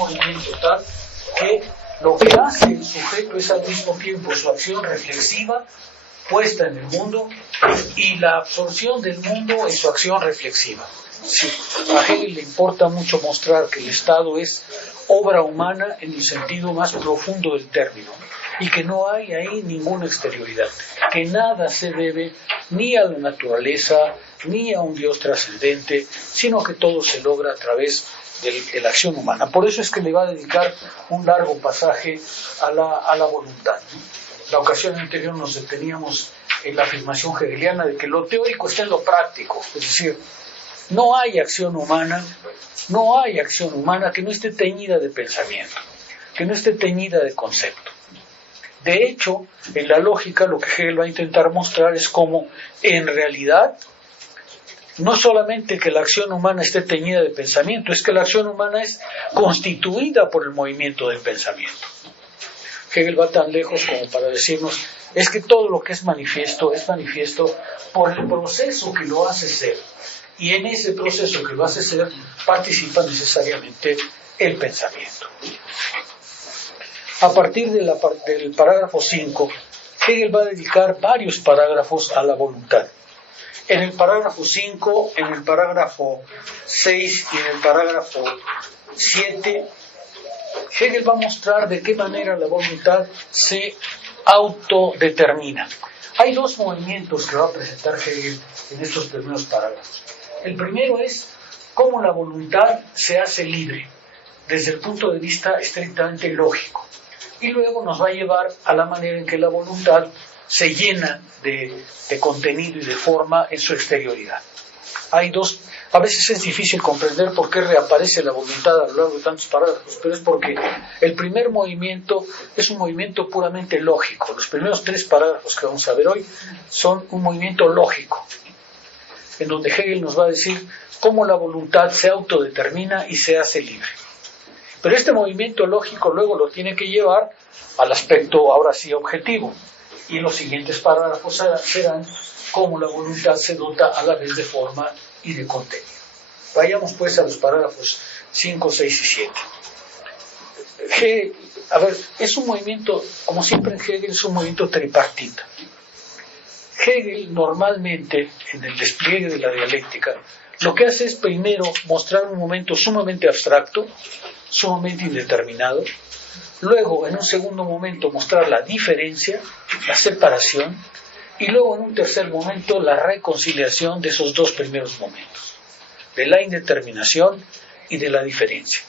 movimiento tal que lo que hace el sujeto es al mismo tiempo su acción reflexiva puesta en el mundo y la absorción del mundo en su acción reflexiva. Sí, a Hegel le importa mucho mostrar que el Estado es obra humana en el sentido más profundo del término y que no hay ahí ninguna exterioridad, que nada se debe ni a la naturaleza ni a un Dios trascendente, sino que todo se logra a través de la acción humana. Por eso es que le va a dedicar un largo pasaje a la voluntad. La ocasión anterior nos deteníamos en la afirmación hegeliana de que lo teórico está en lo práctico, es decir, no hay acción humana que no esté teñida de pensamiento, que no esté teñida de concepto. De hecho, en la lógica lo que Hegel va a intentar mostrar es cómo, en realidad, no solamente que la acción humana esté teñida de pensamiento, es que la acción humana es constituida por el movimiento del pensamiento. Hegel va tan lejos como para decirnos, es que todo lo que es manifiesto por el proceso que lo hace ser. Y en ese proceso que lo hace ser, participa necesariamente el pensamiento. A partir del parágrafo 5, Hegel va a dedicar varios parágrafos a la voluntad. En el parágrafo 5, en el parágrafo 6 y en el parágrafo 7, Hegel va a mostrar de qué manera la voluntad se autodetermina. Hay dos movimientos que va a presentar Hegel en estos primeros parágrafos. El primero es cómo la voluntad se hace libre, desde el punto de vista estrictamente lógico. Y luego nos va a llevar a la manera en que la voluntad se llena de contenido y de forma en su exterioridad. Hay dos. A veces es difícil comprender por qué reaparece la voluntad a lo largo de tantos parágrafos, pero es porque el primer movimiento es un movimiento puramente lógico. Los primeros 3 parágrafos que vamos a ver hoy son un movimiento lógico, en donde Hegel nos va a decir cómo la voluntad se autodetermina y se hace libre. Pero este movimiento lógico luego lo tiene que llevar al aspecto ahora sí objetivo. Y en los siguientes parágrafos serán cómo la voluntad se dota a la vez de forma y de contenido. Vayamos pues a los parágrafos 5, 6 y 7. Es un movimiento, como siempre en Hegel, es un movimiento tripartita. Hegel normalmente, en el despliegue de la dialéctica, lo que hace es primero mostrar un momento sumamente abstracto, sumamente indeterminado, luego en un segundo momento mostrar la diferencia, la separación, y luego en un tercer momento la reconciliación de esos dos primeros momentos, de la indeterminación y de la diferencia.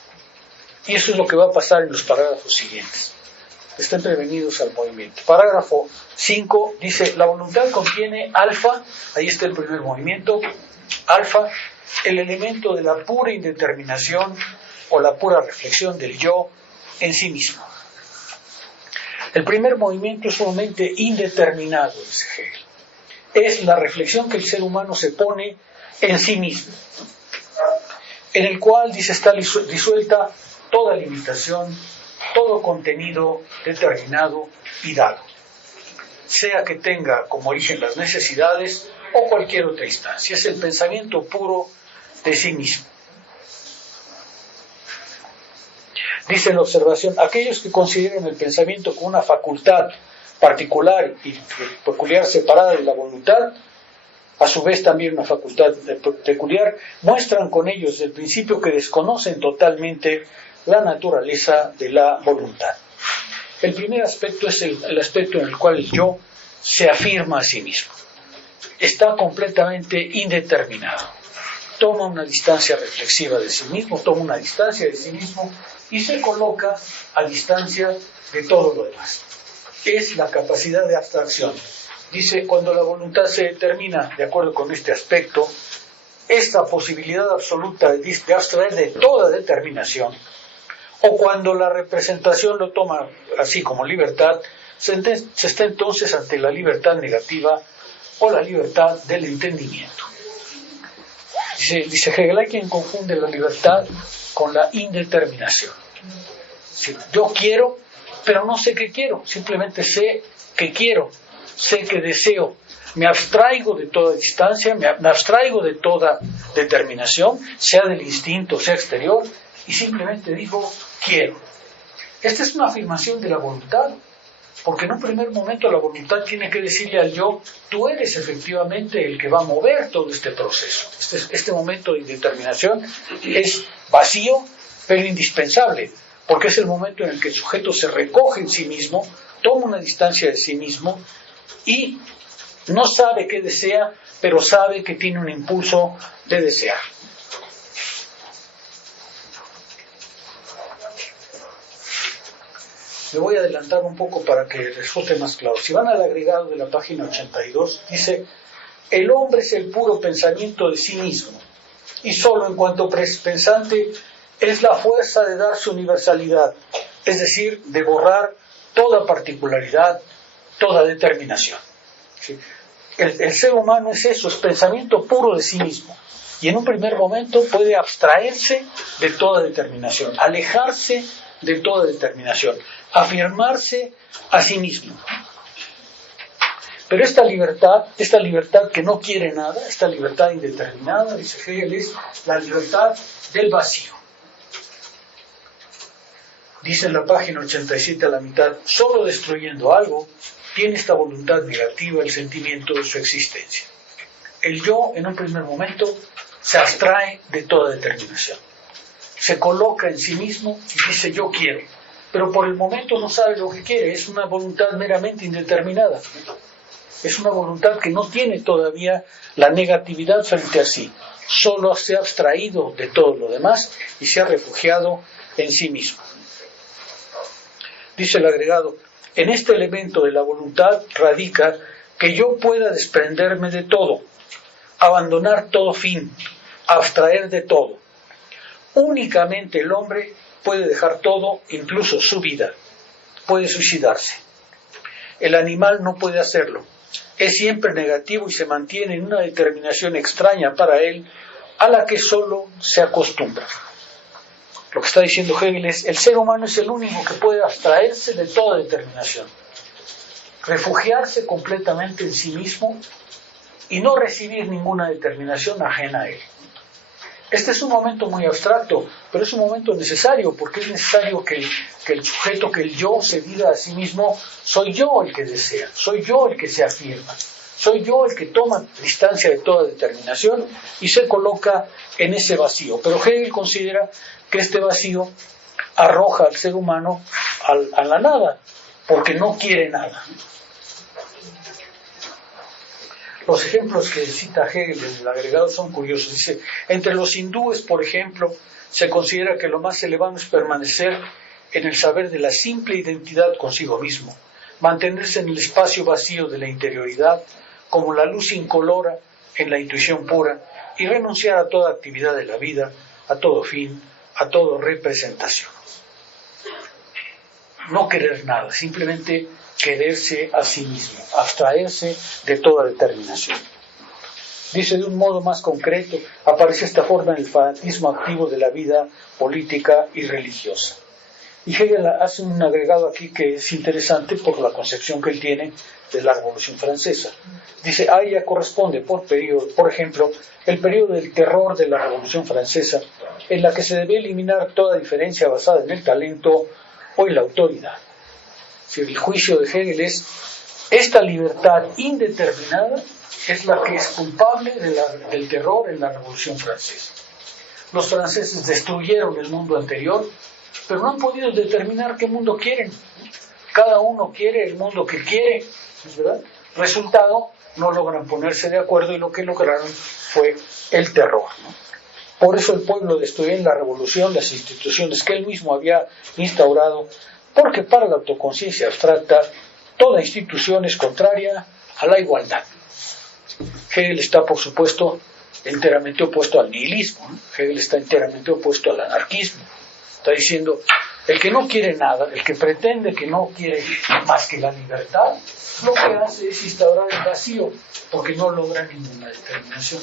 Y eso es lo que va a pasar en los parágrafos siguientes. Estén prevenidos al movimiento. Parágrafo 5 dice, la voluntad contiene alfa, ahí está el primer movimiento, alfa, el elemento de la pura indeterminación o la pura reflexión del yo en sí mismo. El primer movimiento es sumamente indeterminado, dice Hegel. Es la reflexión que el ser humano se pone en sí mismo, en el cual, dice, está disuelta toda limitación, todo contenido determinado y dado, sea que tenga como origen las necesidades o cualquier otra instancia. Es el pensamiento puro de sí mismo. Dice la observación, aquellos que consideran el pensamiento como una facultad particular y peculiar separada de la voluntad, a su vez también una facultad peculiar, muestran con ellos desde el principio que desconocen totalmente la naturaleza de la voluntad. El primer aspecto es el aspecto en el cual el yo se afirma a sí mismo. Está completamente indeterminado. Toma una distancia reflexiva de sí mismo, toma una distancia de sí mismo y se coloca a distancia de todo lo demás. Es la capacidad de abstracción. Dice, cuando la voluntad se determina de acuerdo con este aspecto, esta posibilidad absoluta de abstraer de toda determinación, o cuando la representación lo toma así como libertad, se está entonces ante la libertad negativa o la libertad del entendimiento. Dice Hegel, hay quien confunde la libertad con la indeterminación. Yo quiero, pero no sé qué quiero, simplemente sé que quiero, sé que deseo, me abstraigo de toda distancia, me abstraigo de toda determinación, sea del instinto, sea exterior, y simplemente digo, quiero. Esta es una afirmación de la voluntad, porque en un primer momento la voluntad tiene que decirle al yo, tú eres efectivamente el que va a mover todo este proceso. Este momento de indeterminación es vacío, pero indispensable, porque es el momento en el que el sujeto se recoge en sí mismo, toma una distancia de sí mismo y no sabe qué desea, pero sabe que tiene un impulso de desear. Me voy a adelantar un poco para que resulte más claro. Si van al agregado de la página 82, dice, el hombre es el puro pensamiento de sí mismo, y solo en cuanto pensante es la fuerza de dar su universalidad, es decir, de borrar toda particularidad, toda determinación. ¿Sí? El ser humano es eso, es pensamiento puro de sí mismo, y en un primer momento puede abstraerse de toda determinación, alejarse de toda determinación, afirmarse a sí mismo. Pero esta libertad que no quiere nada, esta libertad indeterminada, dice Hegel, es la libertad del vacío. Dice en la página 87 a la mitad, solo destruyendo algo tiene esta voluntad negativa el sentimiento de su existencia. El yo, en un primer momento, se abstrae de toda determinación. Se coloca en sí mismo y dice yo quiero, pero por el momento no sabe lo que quiere, es una voluntad meramente indeterminada. Es una voluntad que no tiene todavía la negatividad frente a sí, solo se ha abstraído de todo lo demás y se ha refugiado en sí mismo. Dice el agregado, en este elemento de la voluntad radica que yo pueda desprenderme de todo, abandonar todo fin, abstraer de todo. Únicamente el hombre puede dejar todo, incluso su vida, puede suicidarse. El animal no puede hacerlo, es siempre negativo y se mantiene en una determinación extraña para él, a la que solo se acostumbra. Lo que está diciendo Hegel es, el ser humano es el único que puede abstraerse de toda determinación, refugiarse completamente en sí mismo y no recibir ninguna determinación ajena a él. Este es un momento muy abstracto, pero es un momento necesario, porque es necesario que el sujeto, que el yo se diga a sí mismo, soy yo el que desea, soy yo el que se afirma, soy yo el que toma distancia de toda determinación y se coloca en ese vacío. Pero Hegel considera que este vacío arroja al ser humano a la nada, porque no quiere nada. Los ejemplos que cita Hegel en el agregado son curiosos. Dice, entre los hindúes, por ejemplo, se considera que lo más elevado es permanecer en el saber de la simple identidad consigo mismo, mantenerse en el espacio vacío de la interioridad, como la luz incolora en la intuición pura, y renunciar a toda actividad de la vida, a todo fin, a toda representación. No querer nada, simplemente quererse a sí mismo, abstraerse de toda determinación. Dice, de un modo más concreto, aparece esta forma en el fanatismo activo de la vida política y religiosa. Y Hegel hace un agregado aquí que es interesante por la concepción que él tiene de la Revolución Francesa. Dice, a ella corresponde, por ejemplo, el periodo del terror de la Revolución Francesa, en la que se debe eliminar toda diferencia basada en el talento o en la autoridad. Si el juicio de Hegel es, esta libertad indeterminada es la que es culpable del terror en la Revolución Francesa. Los franceses destruyeron el mundo anterior, pero no han podido determinar qué mundo quieren. Cada uno quiere el mundo que quiere, ¿verdad? Resultado, no logran ponerse de acuerdo y lo que lograron fue el terror, ¿no? Por eso el pueblo destruyó en la revolución las instituciones que él mismo había instaurado, porque para la autoconciencia abstracta toda institución es contraria a la igualdad. Hegel está, por supuesto, enteramente opuesto al nihilismo, ¿no? Hegel está enteramente opuesto al anarquismo. Está diciendo, el que no quiere nada, el que pretende que no quiere más que la libertad, lo que hace es instaurar el vacío, porque no logra ninguna determinación.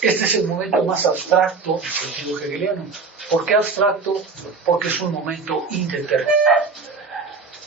Este es el momento más abstracto en sentido hegeliano. ¿Por qué abstracto? Porque es un momento indeterminado.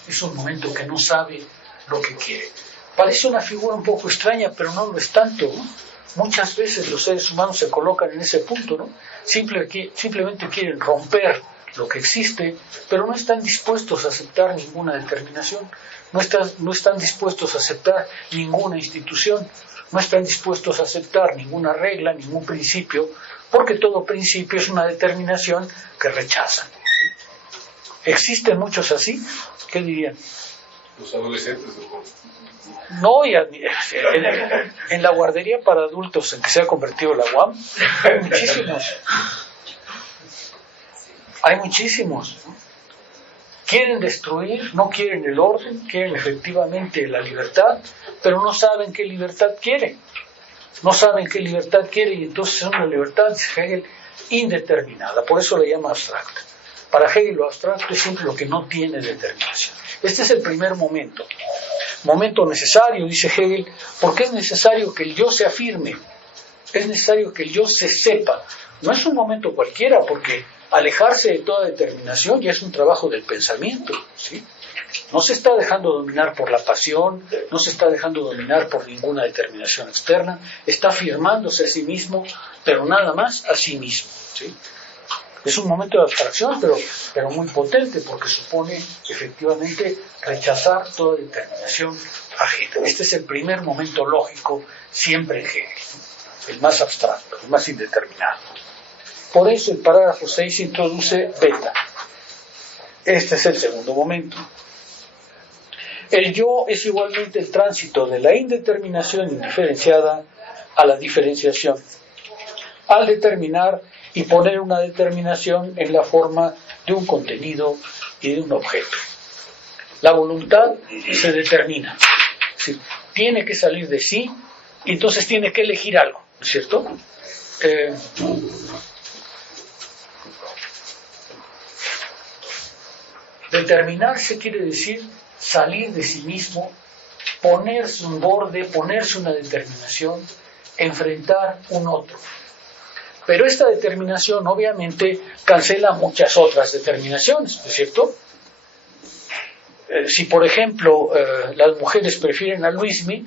Es un momento que no sabe lo que quiere. Parece una figura un poco extraña, pero no lo es tanto, ¿no? muchas veces los seres humanos se colocan en ese punto, ¿no? Simplemente quieren romper lo que existe, pero no están dispuestos a aceptar ninguna determinación, no están dispuestos a aceptar ninguna institución, no están dispuestos a aceptar ninguna regla, ningún principio, porque todo principio es una determinación que rechazan. ¿Existen muchos así? ¿Qué dirían? Los adolescentes. No, y en la guardería para adultos en que se ha convertido la UAM, hay muchísimos. Hay muchísimos. Quieren destruir, no quieren el orden, quieren efectivamente la libertad, pero no saben qué libertad quieren. No saben qué libertad quiere y entonces es una libertad, dice Hegel, indeterminada. Por eso le llama abstracta. Para Hegel lo abstracto es siempre lo que no tiene determinación. Este es el primer momento. Momento necesario, dice Hegel, porque es necesario que el yo se afirme. Es necesario que el yo se sepa. No es un momento cualquiera, porque alejarse de toda determinación ya es un trabajo del pensamiento, ¿sí? No se está dejando dominar por la pasión, no se está dejando dominar por ninguna determinación externa, está afirmándose a sí mismo, pero nada más a sí mismo, ¿sí? Es un momento de abstracción, pero muy potente, porque supone efectivamente rechazar toda determinación ajena. Este es el primer momento lógico siempre en Hegel, el más abstracto, el más indeterminado. Por eso el parágrafo 6 introduce beta. Este es el segundo momento. El yo es igualmente el tránsito de la indeterminación indiferenciada a la diferenciación, al determinar y poner una determinación en la forma de un contenido y de un objeto. La voluntad se determina, es decir, tiene que salir de sí y entonces tiene que elegir algo, ¿no es cierto? Determinarse quiere decir salir de sí mismo, ponerse un borde, ponerse una determinación, enfrentar un otro. Pero esta determinación obviamente cancela muchas otras determinaciones, ¿no es cierto? Si por ejemplo las mujeres prefieren a Luismi,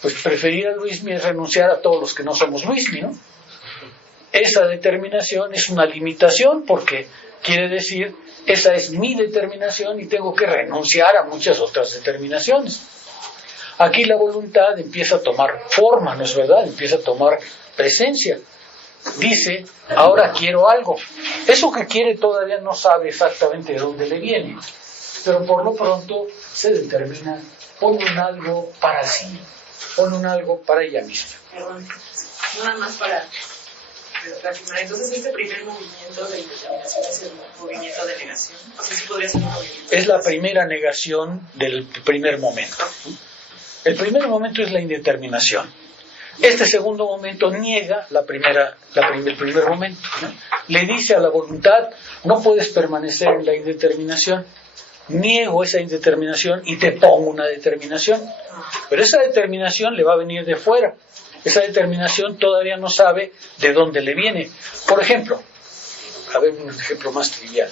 pues preferir a Luismi es renunciar a todos los que no somos Luismi, ¿no? Esa determinación es una limitación porque quiere decir, esa es mi determinación y tengo que renunciar a muchas otras determinaciones. Aquí la voluntad empieza a tomar forma, ¿no es verdad? Empieza a tomar presencia. Dice, ahora quiero algo. Eso que quiere todavía no sabe exactamente de dónde le viene, pero por lo pronto se determina, pone un algo para sí, pone un algo para ella misma. Perdón, nada más para reafirmar. Entonces, este primer movimiento de indeterminación es el movimiento de negación. O sea, sí podría ser un movimiento. Es la primera negación del primer momento. El primer momento es la indeterminación. Este segundo momento niega el primer momento, ¿no? Le dice a la voluntad, no puedes permanecer en la indeterminación, niego esa indeterminación y te pongo una determinación. Pero esa determinación le va a venir de fuera. Esa determinación todavía no sabe de dónde le viene. Por ejemplo, a ver un ejemplo más trivial.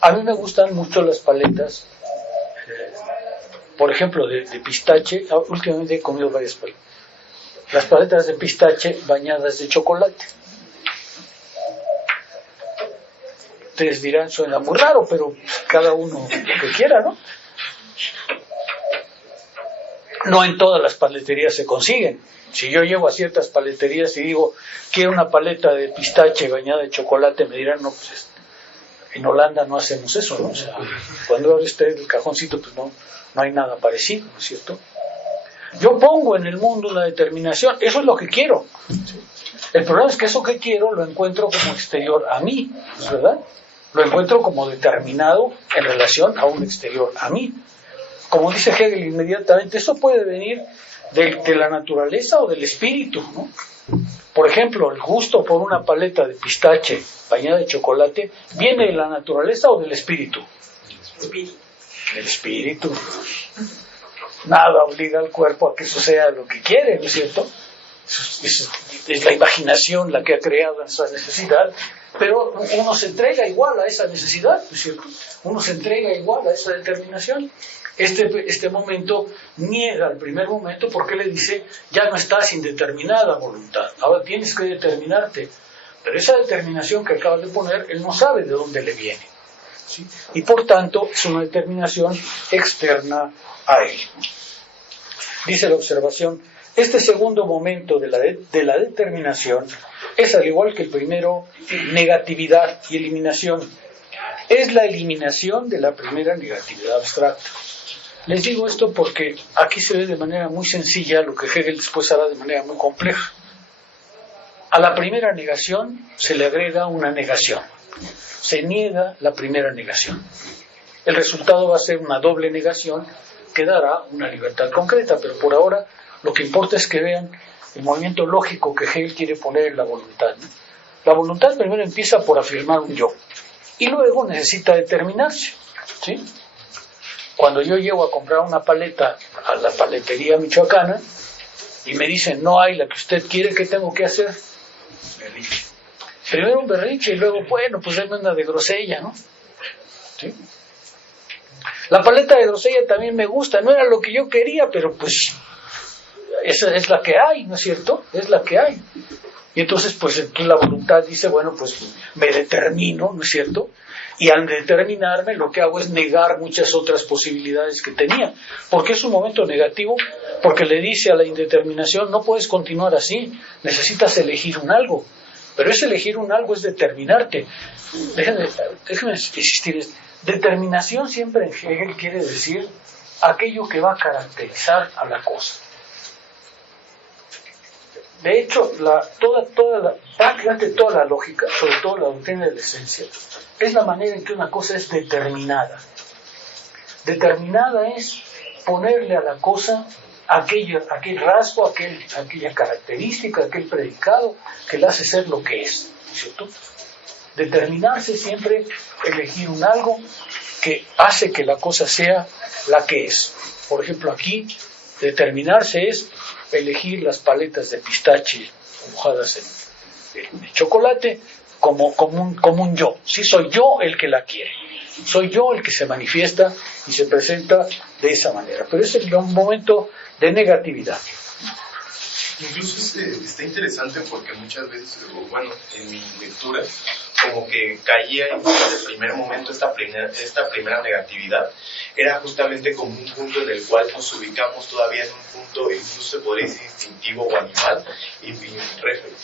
A mí me gustan mucho las paletas, por ejemplo, de pistache. Últimamente he comido varias paletas. Las paletas de pistache bañadas de chocolate. Ustedes dirán, suena muy raro, pero cada uno lo que quiera, ¿no? No en todas las paleterías se consiguen. Si yo llego a ciertas paleterías y digo, quiero una paleta de pistache bañada de chocolate, me dirán, no, pues en Holanda no hacemos eso, ¿no? O sea, cuando abre usted el cajoncito, pues no hay nada parecido, ¿no es cierto? Yo pongo en el mundo una determinación, eso es lo que quiero, ¿sí? El problema es que eso que quiero lo encuentro como exterior a mí, ¿es verdad? Lo encuentro como determinado en relación a un exterior a mí. Como dice Hegel inmediatamente, eso puede venir de la naturaleza o del espíritu, ¿no? Por ejemplo, el gusto por una paleta de pistache bañada de chocolate, ¿viene de la naturaleza o del espíritu? El espíritu. Nada obliga al cuerpo a que eso sea lo que quiere, ¿no es cierto? Es la imaginación la que ha creado esa necesidad, pero uno se entrega igual a esa necesidad, ¿no es cierto? Uno se entrega igual a esa determinación. Este momento niega el primer momento porque le dice, ya no estás indeterminada voluntad, ahora tienes que determinarte. Pero esa determinación que acabas de poner, él no sabe de dónde le viene, ¿sí? Y por tanto es una determinación externa a él. Dice la observación, este segundo momento de la determinación es, al igual que el primero, negatividad y eliminación. Es la eliminación de la primera negatividad abstracta. Les digo esto porque aquí se ve de manera muy sencilla lo que Hegel después hará de manera muy compleja. A la primera negación se le agrega una negación. Se niega la primera negación. El resultado va a ser una doble negación que dará una libertad concreta, pero por ahora lo que importa es que vean el movimiento lógico que Hegel quiere poner en la voluntad, ¿no? La voluntad primero empieza por afirmar un yo y luego necesita determinarse, ¿sí? Cuando yo llego a comprar una paleta a la paletería michoacana y me dicen no hay la que usted quiere, ¿qué tengo que hacer? Berrinche. Primero un berrinche y luego, bueno, pues denme una de grosella, ¿no? ¿Sí? La paleta de grosella también me gusta, no era lo que yo quería, pero pues esa es la que hay, ¿no es cierto? Es la que hay. Y entonces, pues la voluntad dice, bueno, pues me determino, ¿no es cierto? Y al determinarme, lo que hago es negar muchas otras posibilidades que tenía. ¿Por qué es un momento negativo? Porque le dice a la indeterminación, no puedes continuar así, necesitas elegir un algo. Pero ese elegir un algo es determinarte. Déjenme insistir, determinación siempre en Hegel quiere decir aquello que va a caracterizar a la cosa. De hecho, prácticamente toda la lógica, sobre todo la doctrina de la esencia, es la manera en que una cosa es determinada. Determinada es ponerle a la cosa aquel rasgo, aquella característica, aquel predicado que la hace ser lo que es, ¿cierto? Determinarse siempre, elegir un algo que hace que la cosa sea la que es. Por ejemplo, aquí, determinarse es elegir las paletas de pistache mojadas en chocolate como un yo. Sí, soy yo el que la quiere. Soy yo el que se manifiesta y se presenta de esa manera. Pero ese es un momento de negatividad. Incluso está interesante porque muchas veces, bueno, en mi lectura, como que caía en el primer momento esta primera negatividad, era justamente como un punto en el cual nos ubicamos todavía en un punto, incluso se podría decir instintivo o animal, y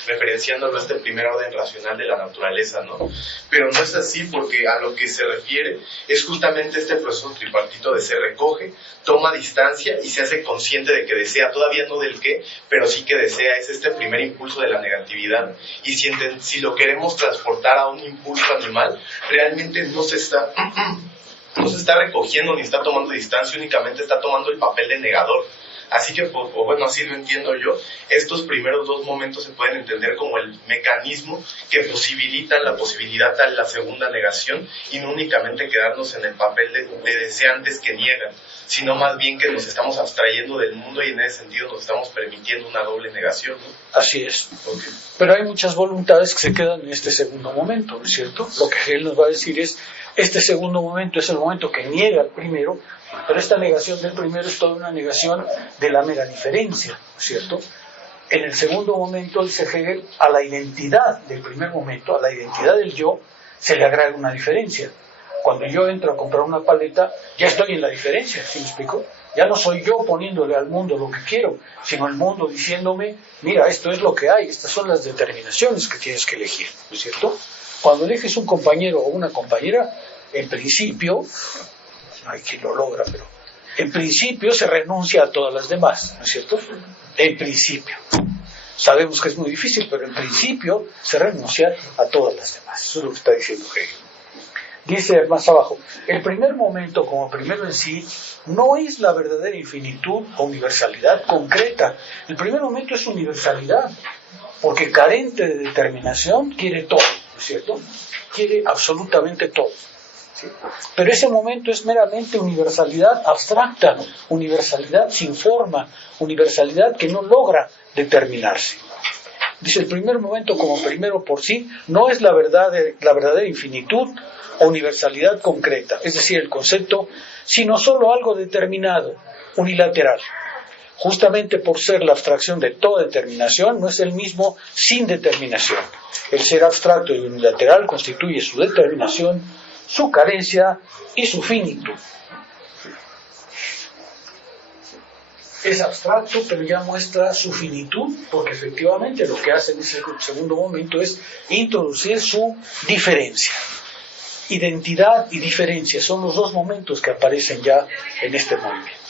referenciándolo a este primer orden racional de la naturaleza, ¿no? Pero no es así, porque a lo que se refiere es justamente este proceso tripartito de se recoge, toma distancia y se hace consciente de que desea, todavía no del qué, pero sí que desea, es este primer impulso de la negatividad. Y si lo queremos transportar a un impulso animal, realmente no se está recogiendo ni está tomando distancia, únicamente está tomando el papel de negador. Así que, o bueno, así lo entiendo yo, estos primeros dos momentos se pueden entender como el mecanismo que posibilitan la posibilidad a la segunda negación y no únicamente quedarnos en el papel de deseantes que niegan, sino más bien que nos estamos abstrayendo del mundo y en ese sentido nos estamos permitiendo una doble negación, ¿no? Así es. Okay. Pero hay muchas voluntades que se quedan en este segundo momento, ¿no es cierto? Lo que Hegel nos va a decir es, este segundo momento es el momento que niega el primero, pero esta negación del primero es toda una negación de la mera diferencia, ¿no es cierto? En el segundo momento, dice Hegel, a la identidad del primer momento, a la identidad del yo, se le agrega una diferencia. Cuando yo entro a comprar una paleta, ya estoy en la diferencia, ¿sí me explico? Ya no soy yo poniéndole al mundo lo que quiero, sino el mundo diciéndome, mira, esto es lo que hay, estas son las determinaciones que tienes que elegir, ¿no es cierto? Cuando eliges un compañero o una compañera, en principio, no hay quien lo logra, pero en principio se renuncia a todas las demás, ¿no es cierto? En principio. Sabemos que es muy difícil, pero en principio se renuncia a todas las demás. Eso es lo que está diciendo Hegel. Dice más abajo, el primer momento como primero en sí no es la verdadera infinitud o universalidad concreta. El primer momento es universalidad, porque carente de determinación quiere todo, ¿no es cierto? Quiere absolutamente todo. ¿Sí? Pero ese momento es meramente universalidad abstracta, universalidad sin forma, universalidad que no logra determinarse. Dice, el primer momento como primero por sí no es la verdadera infinitud o universalidad concreta, es decir, el concepto, sino solo algo determinado, unilateral. Justamente por ser la abstracción de toda determinación, no es el mismo sin determinación. El ser abstracto y unilateral constituye su determinación, su carencia y su finitud. Es abstracto, pero ya muestra su finitud, porque efectivamente lo que hace en ese segundo momento es introducir su diferencia. Identidad y diferencia son los dos momentos que aparecen ya en este movimiento.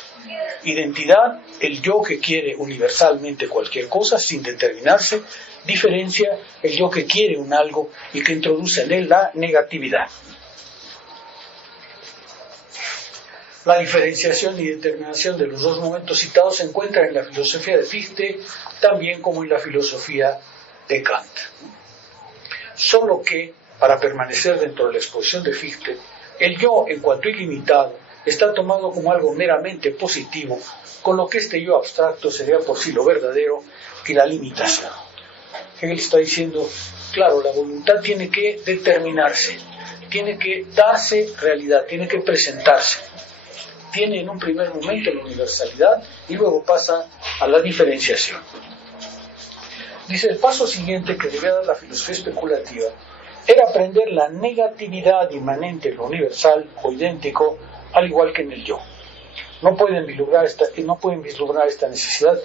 Identidad, el yo que quiere universalmente cualquier cosa sin determinarse. Diferencia, el yo que quiere un algo y que introduce en él la negatividad. La diferenciación y determinación de los dos momentos citados se encuentra en la filosofía de Fichte, también como en la filosofía de Kant. Solo que, para permanecer dentro de la exposición de Fichte, el yo, en cuanto ilimitado, está tomado como algo meramente positivo, con lo que este yo abstracto sería por sí lo verdadero y la limitación. Hegel está diciendo, claro, la voluntad tiene que determinarse, tiene que darse realidad, tiene que presentarse. Tiene en un primer momento la universalidad y luego pasa a la diferenciación. Dice, el paso siguiente que debía dar la filosofía especulativa era aprender la negatividad inmanente en lo universal o idéntico, al igual que en el yo. No pueden vislumbrar esta necesidad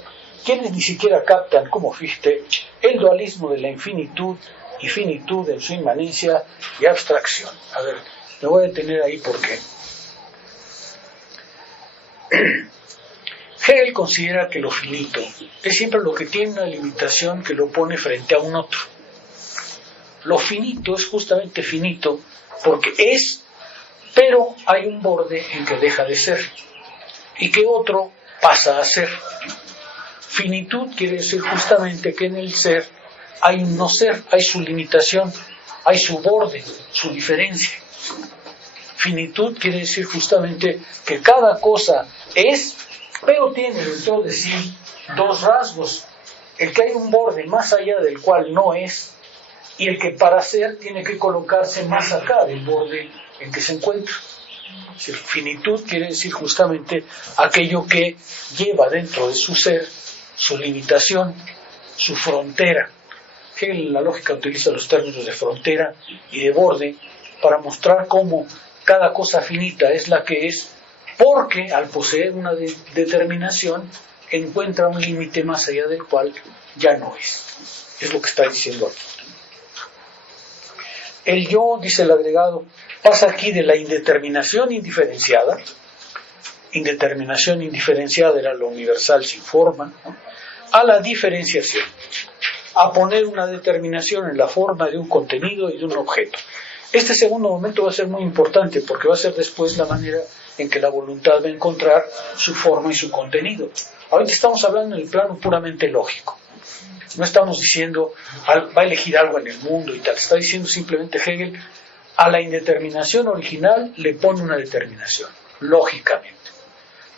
quienes ni siquiera captan, como Fichte, el dualismo de la infinitud y finitud en su inmanencia y abstracción. A ver, me voy a detener ahí porque Hegel considera que lo finito es siempre lo que tiene una limitación que lo pone frente a un otro. Lo finito es justamente finito porque es, pero hay un borde en que deja de ser y que otro pasa a ser. Finitud quiere decir justamente que en el ser hay un no ser, hay su limitación, hay su borde, su diferencia. Finitud quiere decir justamente que cada cosa es, pero tiene dentro de sí dos rasgos. El que hay un borde más allá del cual no es, y el que para ser tiene que colocarse más acá del borde en que se encuentra. Finitud quiere decir justamente aquello que lleva dentro de su ser su limitación, su frontera. Hegel en la lógica utiliza los términos de frontera y de borde para mostrar cómo cada cosa finita es la que es, porque al poseer una determinación encuentra un límite más allá del cual ya no es. Es lo que está diciendo aquí. El yo, dice el agregado, pasa aquí de la indeterminación indiferenciada era lo universal sin forma, a la diferenciación, a poner una determinación en la forma de un contenido y de un objeto. Este segundo momento va a ser muy importante porque va a ser después la manera en que la voluntad va a encontrar su forma y su contenido. Ahorita estamos hablando en el plano puramente lógico. No estamos diciendo, va a elegir algo en el mundo y tal. Está diciendo simplemente Hegel, a la indeterminación original le pone una determinación, lógicamente.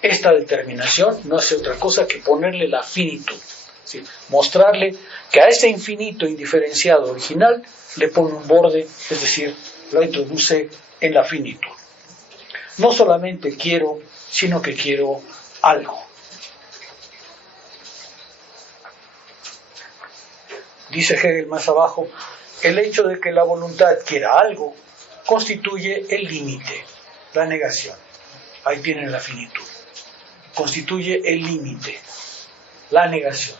Esta determinación no hace otra cosa que ponerle la finitud. ¿Sí? Mostrarle que a ese infinito indiferenciado original le pone un borde, es decir, lo introduce en la finitud. No solamente quiero, sino que quiero algo. Dice Hegel más abajo, el hecho de que la voluntad quiera algo constituye el límite, la negación. Ahí tienen la finitud. Constituye el límite, la negación.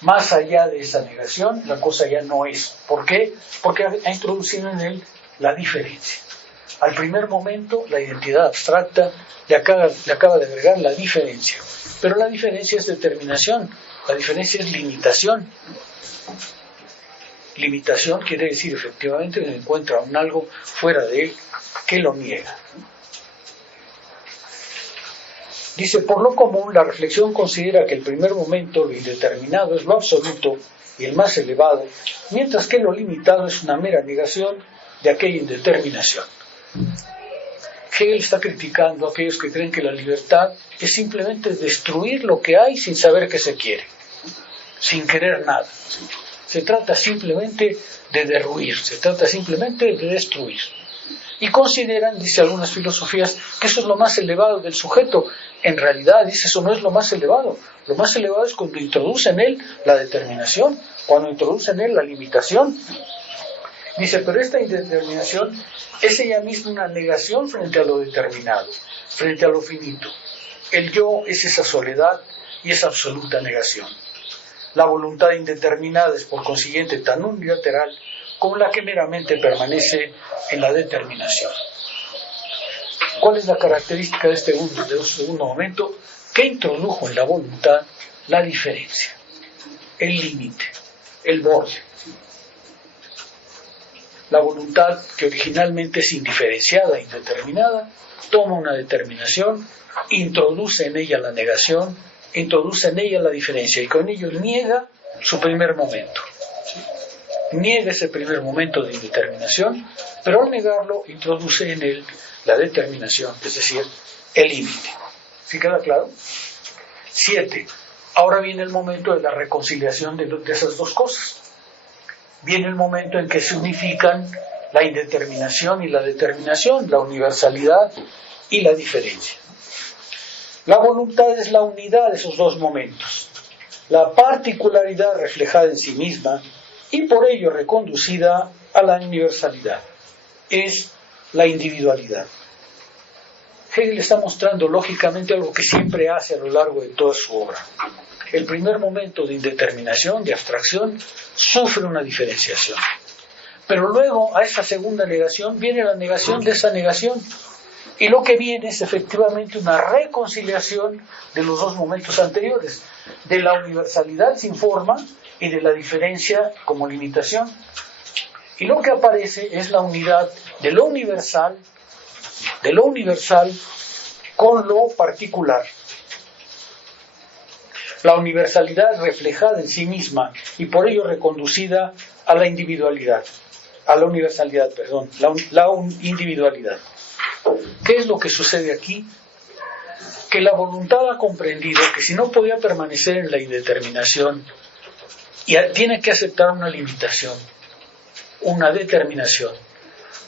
Más allá de esa negación, la cosa ya no es. ¿Por qué? Porque ha introducido en él la diferencia. Al primer momento, la identidad abstracta le acaba de agregar la diferencia. Pero la diferencia es determinación, la diferencia es limitación. Limitación quiere decir efectivamente que encuentra un algo fuera de él que lo niega. Dice, por lo común, la reflexión considera que el primer momento, lo indeterminado, es lo absoluto y el más elevado, mientras que lo limitado es una mera negación de aquella indeterminación. Hegel está criticando a aquellos que creen que la libertad es simplemente destruir lo que hay sin saber que se quiere. sin querer nada. Se trata simplemente de derruir, se trata simplemente de destruir. Y consideran, dice algunas filosofías, que eso es lo más elevado del sujeto. En realidad, dice, eso no es lo más elevado. Lo más elevado es cuando introduce en él la determinación, cuando introduce en él la limitación. Dice, pero esta indeterminación es ella misma una negación frente a lo determinado, frente a lo finito. El yo es esa soledad y esa absoluta negación. La voluntad indeterminada es por consiguiente tan unilateral como la que meramente permanece en la determinación. ¿Cuál es la característica de este segundo momento? Que introdujo en la voluntad la diferencia, el límite, el borde. La voluntad, que originalmente es indiferenciada e indeterminada, toma una determinación, introduce en ella la negación, introduce en ella la diferencia y con ello niega su primer momento. Niega ese primer momento de indeterminación, pero al negarlo introduce en él la determinación, es decir, el límite. ¿Sí queda claro? 7. Ahora viene el momento de la reconciliación de esas dos cosas. Viene el momento en que se unifican la indeterminación y la determinación, la universalidad y la diferencia. La voluntad es la unidad de esos dos momentos, la particularidad reflejada en sí misma y por ello reconducida a la universalidad. Es la individualidad. Hegel está mostrando lógicamente algo que siempre hace a lo largo de toda su obra. El primer momento de indeterminación, de abstracción, sufre una diferenciación. Pero luego a esa segunda negación viene la negación de esa negación. Y lo que viene es efectivamente una reconciliación de los dos momentos anteriores, de la universalidad sin forma y de la diferencia como limitación. Y lo que aparece es la unidad de lo universal con lo particular. La universalidad reflejada en sí misma y por ello reconducida a la individualidad, a la universalidad, perdón, la individualidad. ¿Qué es lo que sucede aquí? Que la voluntad ha comprendido que si no podía permanecer en la indeterminación, y tiene que aceptar una limitación, una determinación.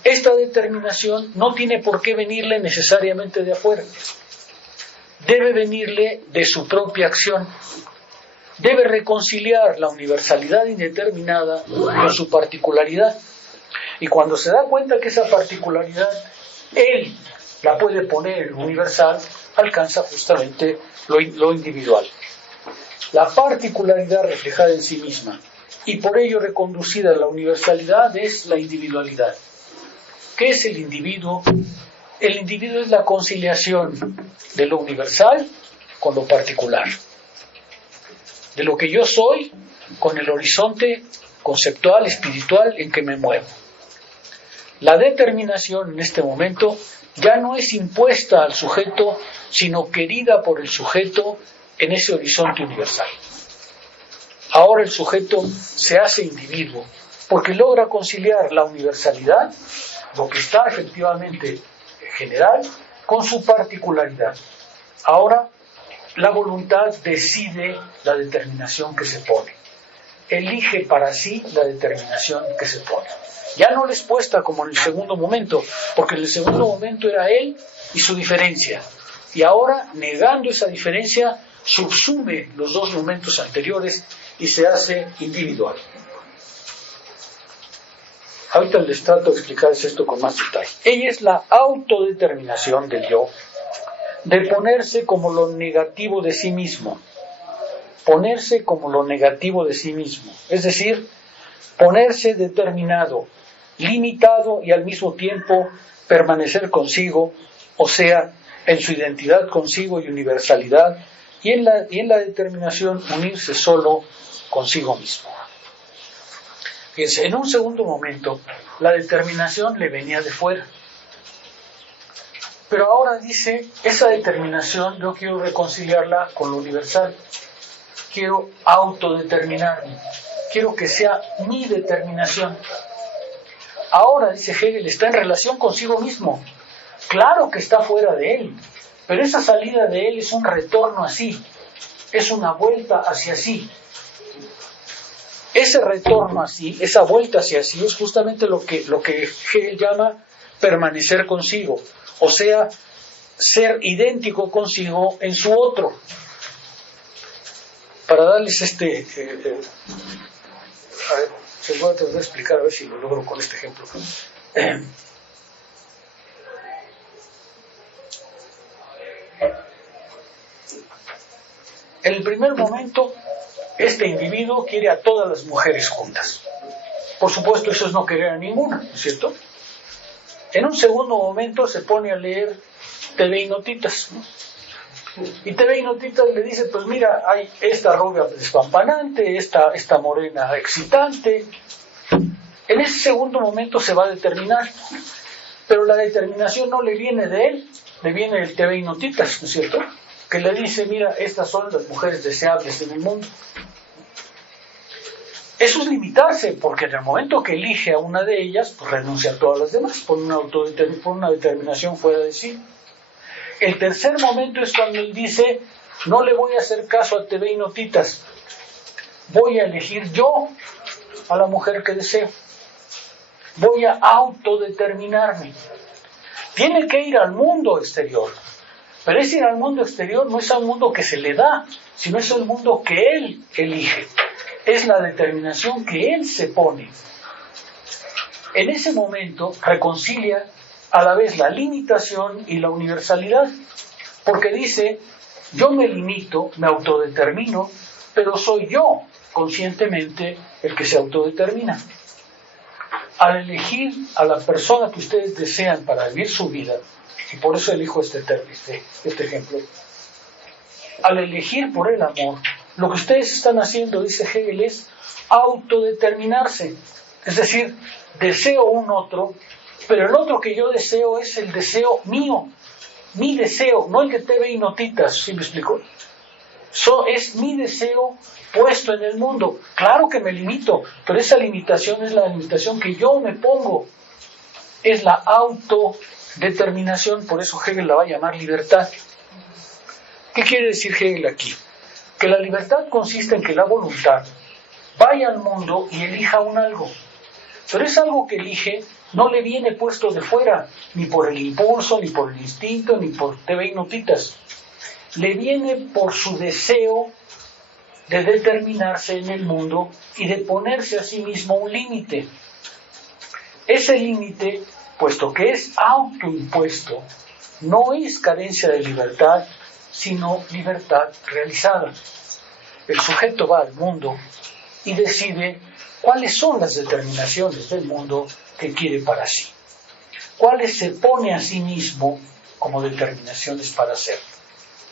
Esta determinación no tiene por qué venirle necesariamente de afuera. Debe venirle de su propia acción. Debe reconciliar la universalidad indeterminada con su particularidad. Y cuando se da cuenta que esa particularidad él la puede poner en lo universal, alcanza justamente lo individual. La particularidad reflejada en sí misma y por ello reconducida a la universalidad es la individualidad. ¿Qué es el individuo? El individuo es la conciliación de lo universal con lo particular, de lo que yo soy con el horizonte conceptual, espiritual en que me muevo. La determinación en este momento ya no es impuesta al sujeto, sino querida por el sujeto en ese horizonte universal. Ahora el sujeto se hace individuo porque logra conciliar la universalidad, lo que está efectivamente general, con su particularidad. Ahora la voluntad decide la determinación que se pone. Elige para sí la determinación que se pone. Ya no les cuesta como en el segundo momento, porque en el segundo momento era él y su diferencia. Y ahora, negando esa diferencia, subsume los dos momentos anteriores y se hace individual. Ahorita les trato de explicarles esto con más detalle. Ella es la autodeterminación del yo, de ponerse como lo negativo de sí mismo. Ponerse como lo negativo de sí mismo. Es decir, ponerse determinado, limitado y al mismo tiempo permanecer consigo, o sea, en su identidad consigo y universalidad, y en la determinación unirse solo consigo mismo. Fíjense, en un segundo momento, la determinación le venía de fuera. Pero ahora dice, esa determinación yo quiero reconciliarla con lo universal. Quiero autodeterminarme. Quiero que sea mi determinación. Ahora, dice Hegel, está en relación consigo mismo. Claro que está fuera de él, pero esa salida de él es un retorno a sí. Es una vuelta hacia sí. Ese retorno así, esa vuelta hacia sí, es justamente lo que Hegel llama permanecer consigo, o sea, ser idéntico consigo en su otro. Para darles a ver, se lo voy a tratar de explicar, a ver si lo logro con este ejemplo. En el primer momento, este individuo quiere a todas las mujeres juntas. Por supuesto, eso es no querer a ninguna, ¿no es cierto? En un segundo momento se pone a leer TV y Notitas, ¿no? Y TV y Notitas le dice, pues mira, hay esta rubia despampanante, esta morena excitante. En ese segundo momento se va a determinar, pero la determinación no le viene de él, le viene del TV y Notitas, ¿no es cierto? Que le dice, mira, estas son las mujeres deseables en el mundo. Eso es limitarse, porque en el momento que elige a una de ellas, pues renuncia a todas las demás, por una determinación fuera de sí. El tercer momento es cuando él dice, no le voy a hacer caso a TV y Notitas, voy a elegir yo a la mujer que deseo, voy a autodeterminarme. Tiene que ir al mundo exterior, pero ese ir al mundo exterior no es al mundo que se le da, sino es el mundo que él elige, es la determinación que él se pone. En ese momento reconcilia a la vez la limitación y la universalidad, porque dice, yo me limito, me autodetermino, pero soy yo conscientemente el que se autodetermina. Al elegir a la persona que ustedes desean para vivir su vida, y por eso elijo este ejemplo, al elegir por el amor, lo que ustedes están haciendo, dice Hegel, es autodeterminarse, es decir, deseo un otro, pero el otro que yo deseo es el deseo mío, mi deseo, no el de TV y Notitas, ¿sí me explico? Es mi deseo puesto en el mundo. Claro que me limito, pero esa limitación es la limitación que yo me pongo. Es la autodeterminación, por eso Hegel la va a llamar libertad. ¿Qué quiere decir Hegel aquí? Que la libertad consiste en que la voluntad vaya al mundo y elija un algo. Pero es algo que elige no le viene puesto de fuera, ni por el impulso, ni por el instinto, ni por TV y Notitas. Le viene por su deseo de determinarse en el mundo y de ponerse a sí mismo un límite. Ese límite, puesto que es autoimpuesto, no es carencia de libertad, sino libertad realizada. El sujeto va al mundo y decide cuáles son las determinaciones del mundo que quiere para sí, cuáles se pone a sí mismo como determinaciones para hacer.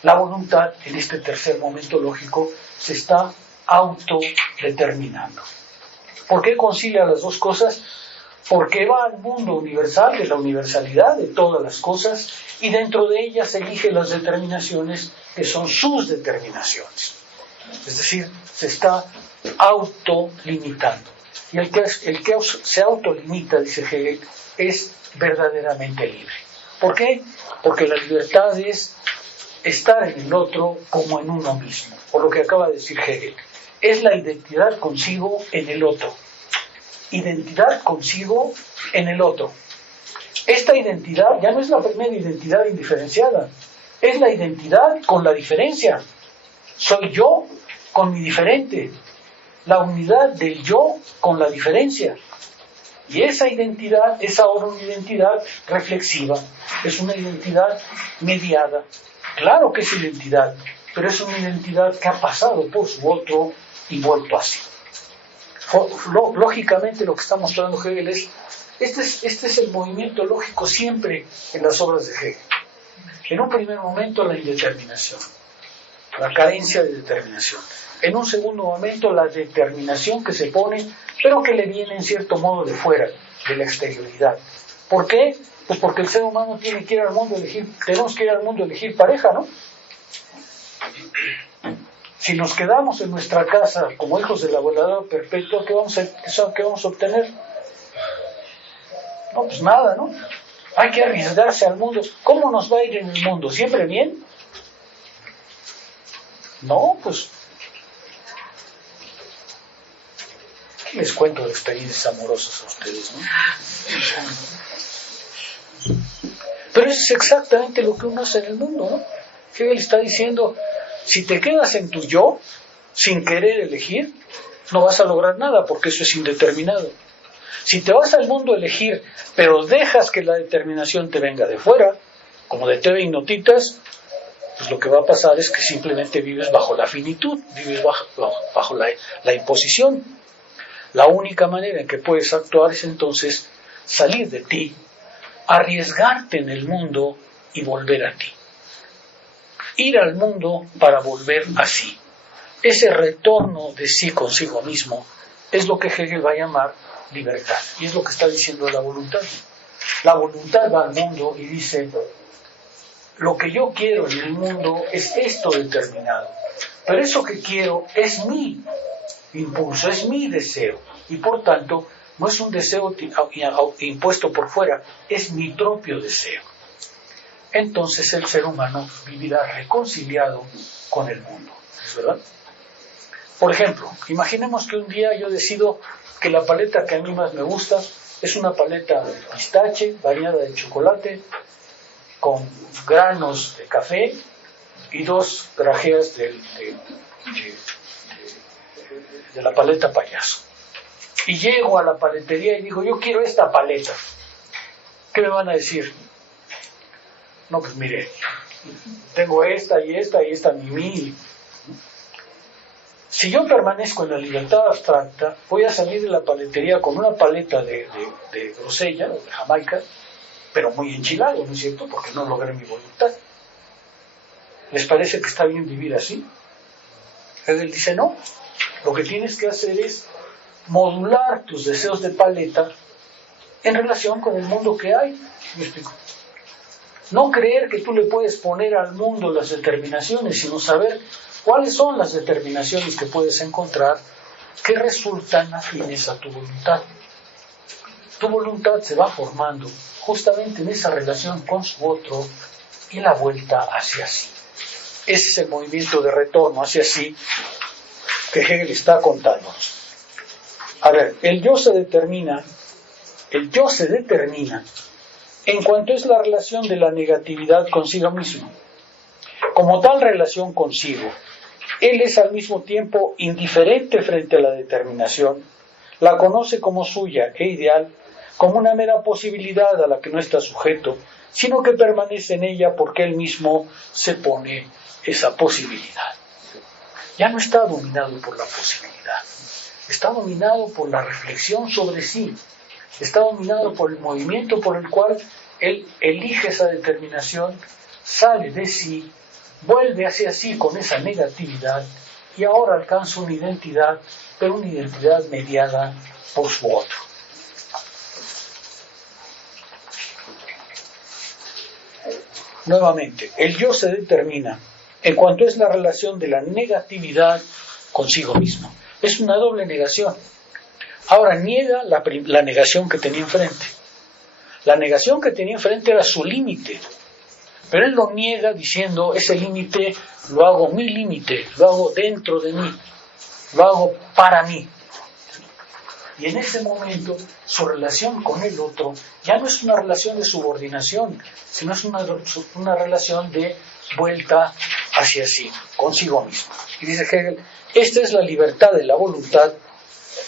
La voluntad, en este tercer momento lógico, se está autodeterminando. ¿Por qué concilia las dos cosas? Porque va al mundo universal, de la universalidad de todas las cosas, y dentro de ellas elige las determinaciones que son sus determinaciones. Es decir, se está autolimitando. Y el que se autolimita, dice Hegel, es verdaderamente libre. ¿Por qué? Porque la libertad es estar en el otro como en uno mismo, por lo que acaba de decir Hegel. Es la identidad consigo en el otro. Identidad consigo en el otro. Esta identidad ya no es la primera identidad indiferenciada, es la identidad con la diferencia. Soy yo con mi diferente, la unidad del yo con la diferencia. Y esa identidad es ahora una identidad reflexiva, es una identidad mediada. Claro que es identidad, pero es una identidad que ha pasado por su otro y vuelto así. Lógicamente lo que está mostrando Hegel es, este es el movimiento lógico siempre en las obras de Hegel. En un primer momento la indeterminación, la carencia de determinación. En un segundo momento la determinación que se pone, pero que le viene en cierto modo de fuera, de la exterioridad. ¿Por qué? Pues porque el ser humano tiene que ir al mundo a elegir, tenemos que ir al mundo a elegir pareja, ¿no? Si nos quedamos en nuestra casa como hijos del abuelador perpetuo, ¿qué vamos a obtener? No, pues nada, ¿no? Hay que arriesgarse al mundo. ¿Cómo nos va a ir en el mundo? ¿Siempre bien? No, pues Les cuento de experiencias amorosas a ustedes, ¿no? Pero eso es exactamente lo que uno hace en el mundo, ¿no? Hegel está diciendo, si te quedas en tu yo, sin querer elegir, no vas a lograr nada, porque eso es indeterminado. Si te vas al mundo a elegir, pero dejas que la determinación te venga de fuera, como de TV y notitas, pues lo que va a pasar es que simplemente vives bajo la finitud, vives bajo la imposición. La única manera en que puedes actuar es entonces salir de ti, arriesgarte en el mundo y volver a ti. Ir al mundo para volver a sí. Ese retorno de sí consigo mismo es lo que Hegel va a llamar libertad. Y es lo que está diciendo la voluntad. La voluntad va al mundo y dice, lo que yo quiero en el mundo es esto determinado. Pero eso que quiero es mi impulso, es mi deseo. Y por tanto, no es un deseo impuesto por fuera, es mi propio deseo. Entonces el ser humano vivirá reconciliado con el mundo. ¿Es verdad? Por ejemplo, imaginemos que un día yo decido que la paleta que a mí más me gusta es una paleta de pistache bañada de chocolate con granos de café y 2 grajeas de la paleta payaso. Y llego a la paletería y digo, yo quiero esta paleta. ¿Qué me van a decir? No, pues mire, tengo esta y esta Mimi. Si yo permanezco en la libertad abstracta, voy a salir de la paletería con una paleta de grosella, de Jamaica, pero muy enchilado, ¿no es cierto? Porque no logré mi voluntad. ¿Les parece que está bien vivir así? Hegel dice, no. Lo que tienes que hacer es modular tus deseos de paleta en relación con el mundo que hay. ¿Me explico? No creer que tú le puedes poner al mundo las determinaciones, sino saber cuáles son las determinaciones que puedes encontrar que resultan afines a tu voluntad. Tu voluntad se va formando justamente en esa relación con su otro y la vuelta hacia sí. Ese es el movimiento de retorno hacia sí que Hegel está contándonos. A ver, el yo se determina en cuanto es la relación de la negatividad consigo mismo. Como tal relación consigo, él es al mismo tiempo indiferente frente a la determinación, la conoce como suya e ideal, como una mera posibilidad a la que no está sujeto, sino que permanece en ella porque él mismo se pone esa posibilidad. Ya no está dominado por la posibilidad, está dominado por la reflexión sobre sí, está dominado por el movimiento por el cual él elige esa determinación, sale de sí, vuelve hacia sí con esa negatividad y ahora alcanza una identidad, pero una identidad mediada por su otro. Nuevamente, el yo se determina en cuanto es la relación de la negatividad consigo mismo. Es una doble negación. Ahora niega la negación que tenía enfrente. La negación que tenía enfrente era su límite, pero él lo niega diciendo, ese límite lo hago mi límite, lo hago dentro de mí, lo hago para mí. Y en ese momento su relación con el otro ya no es una relación de subordinación, sino es una relación de vuelta hacia sí, consigo mismo. Y dice Hegel, esta es la libertad de la voluntad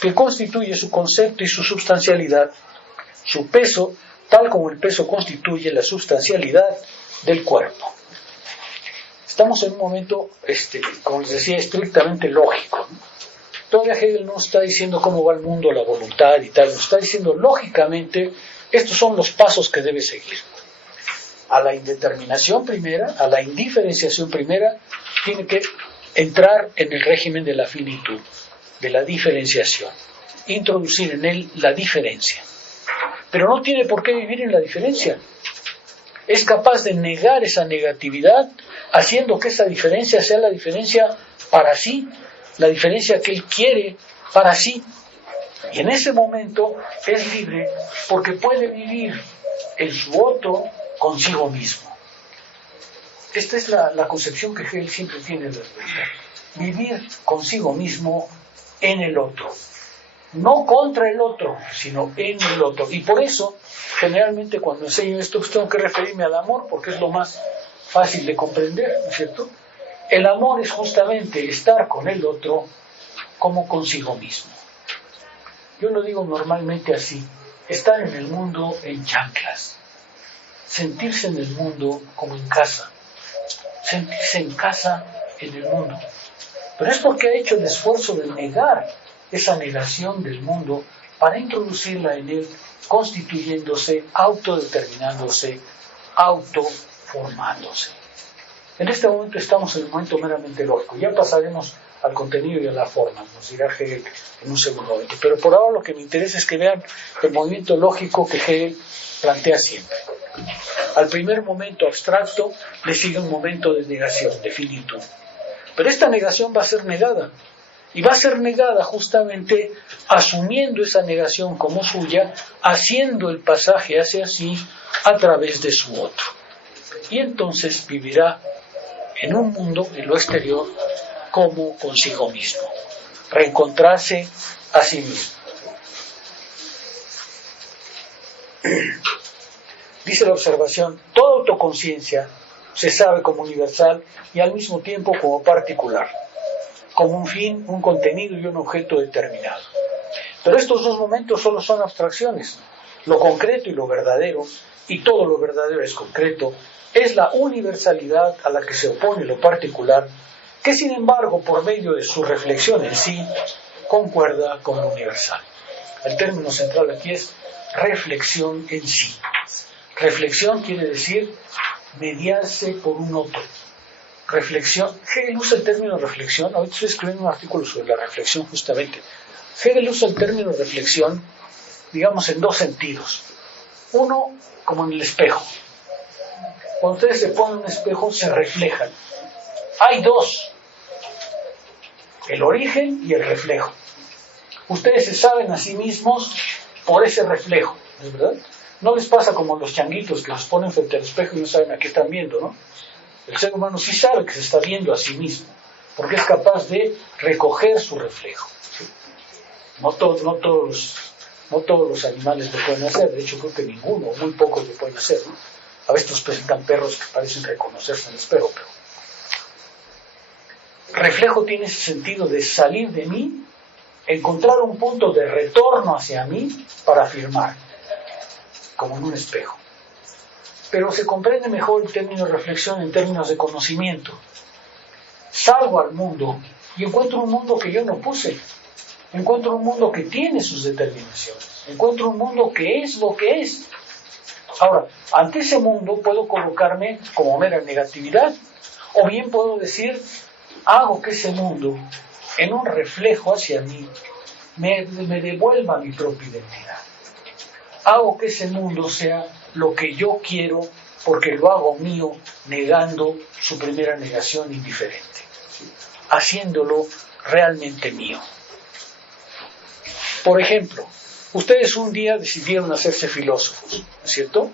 que constituye su concepto y su substancialidad, su peso, tal como el peso constituye la substancialidad del cuerpo. Estamos en un momento, como les decía, estrictamente lógico, ¿no? Todavía Hegel no está diciendo cómo va el mundo, la voluntad y tal, nos está diciendo lógicamente, estos son los pasos que debe seguir. A la indeterminación primera, a la indiferenciación primera, tiene que entrar en el régimen de la finitud, de la diferenciación, introducir en él la diferencia. Pero no tiene por qué vivir en la diferencia. Es capaz de negar esa negatividad, haciendo que esa diferencia sea la diferencia para sí, la diferencia que él quiere para sí. Y en ese momento es libre porque puede vivir en su otro consigo mismo. Esta es la concepción que Hegel siempre tiene de la libertad. Vivir consigo mismo en el otro. no contra el otro, sino en el otro. Y por eso, generalmente cuando enseño esto, pues tengo que referirme al amor, porque es lo más fácil de comprender, ¿no es cierto? El amor es justamente estar con el otro como consigo mismo. Yo lo digo normalmente así: estar en el mundo en chanclas, sentirse en el mundo como en casa, sentirse en casa en el mundo. Pero es porque ha hecho el esfuerzo de negar esa negación del mundo para introducirla en él, constituyéndose, autodeterminándose, autoformándose. En este momento estamos en el momento meramente lógico. Ya pasaremos al contenido y a la forma, nos dirá Hegel en un segundo momento. Pero por ahora lo que me interesa es que vean el movimiento lógico que Hegel plantea siempre. Al primer momento abstracto le sigue un momento de negación, de finitud. Pero esta negación va a ser negada. Y va a ser negada justamente asumiendo esa negación como suya, haciendo el pasaje hacia sí a través de su otro. Y entonces vivirá en un mundo, en lo exterior, como consigo mismo. Reencontrarse a sí mismo. Dice la observación: toda autoconciencia se sabe como universal y al mismo tiempo como particular, como un fin, un contenido y un objeto determinado. Pero estos dos momentos solo son abstracciones. Lo concreto y lo verdadero, y todo lo verdadero es concreto, es la universalidad a la que se opone lo particular, que sin embargo, por medio de su reflexión en sí, concuerda con lo universal. El término central aquí es reflexión en sí. Reflexión quiere decir mediarse por un otro. Reflexión, Hegel usa el término reflexión, ahorita estoy escribiendo un artículo sobre la reflexión justamente. Hegel usa el término reflexión, digamos, en dos sentidos. Uno, como en el espejo. Cuando ustedes se ponen en un espejo, se reflejan. Hay dos: el origen y el reflejo. Ustedes se saben a sí mismos por ese reflejo, ¿es verdad? No les pasa como los changuitos que los ponen frente al espejo y no saben a qué están viendo, ¿no? El ser humano sí sabe que se está viendo a sí mismo, porque es capaz de recoger su reflejo, ¿sí? No todos los animales lo pueden hacer, de hecho creo que ninguno, muy pocos lo pueden hacer, ¿no? A veces nos presentan perros que parecen reconocerse en el espejo, pero reflejo tiene ese sentido de salir de mí, encontrar un punto de retorno hacia mí para afirmar, como en un espejo. Pero se comprende mejor el término reflexión en términos de conocimiento. Salgo al mundo y encuentro un mundo que yo no puse. Encuentro un mundo que tiene sus determinaciones. Encuentro un mundo que es lo que es. Ahora, ante ese mundo puedo colocarme como mera negatividad, o bien puedo decir: hago que ese mundo, en un reflejo hacia mí, me devuelva mi propia identidad. Hago que ese mundo sea lo que yo quiero, porque lo hago mío, negando su primera negación indiferente, haciéndolo realmente mío. Por ejemplo, ustedes un día decidieron hacerse filósofos, ¿no es cierto?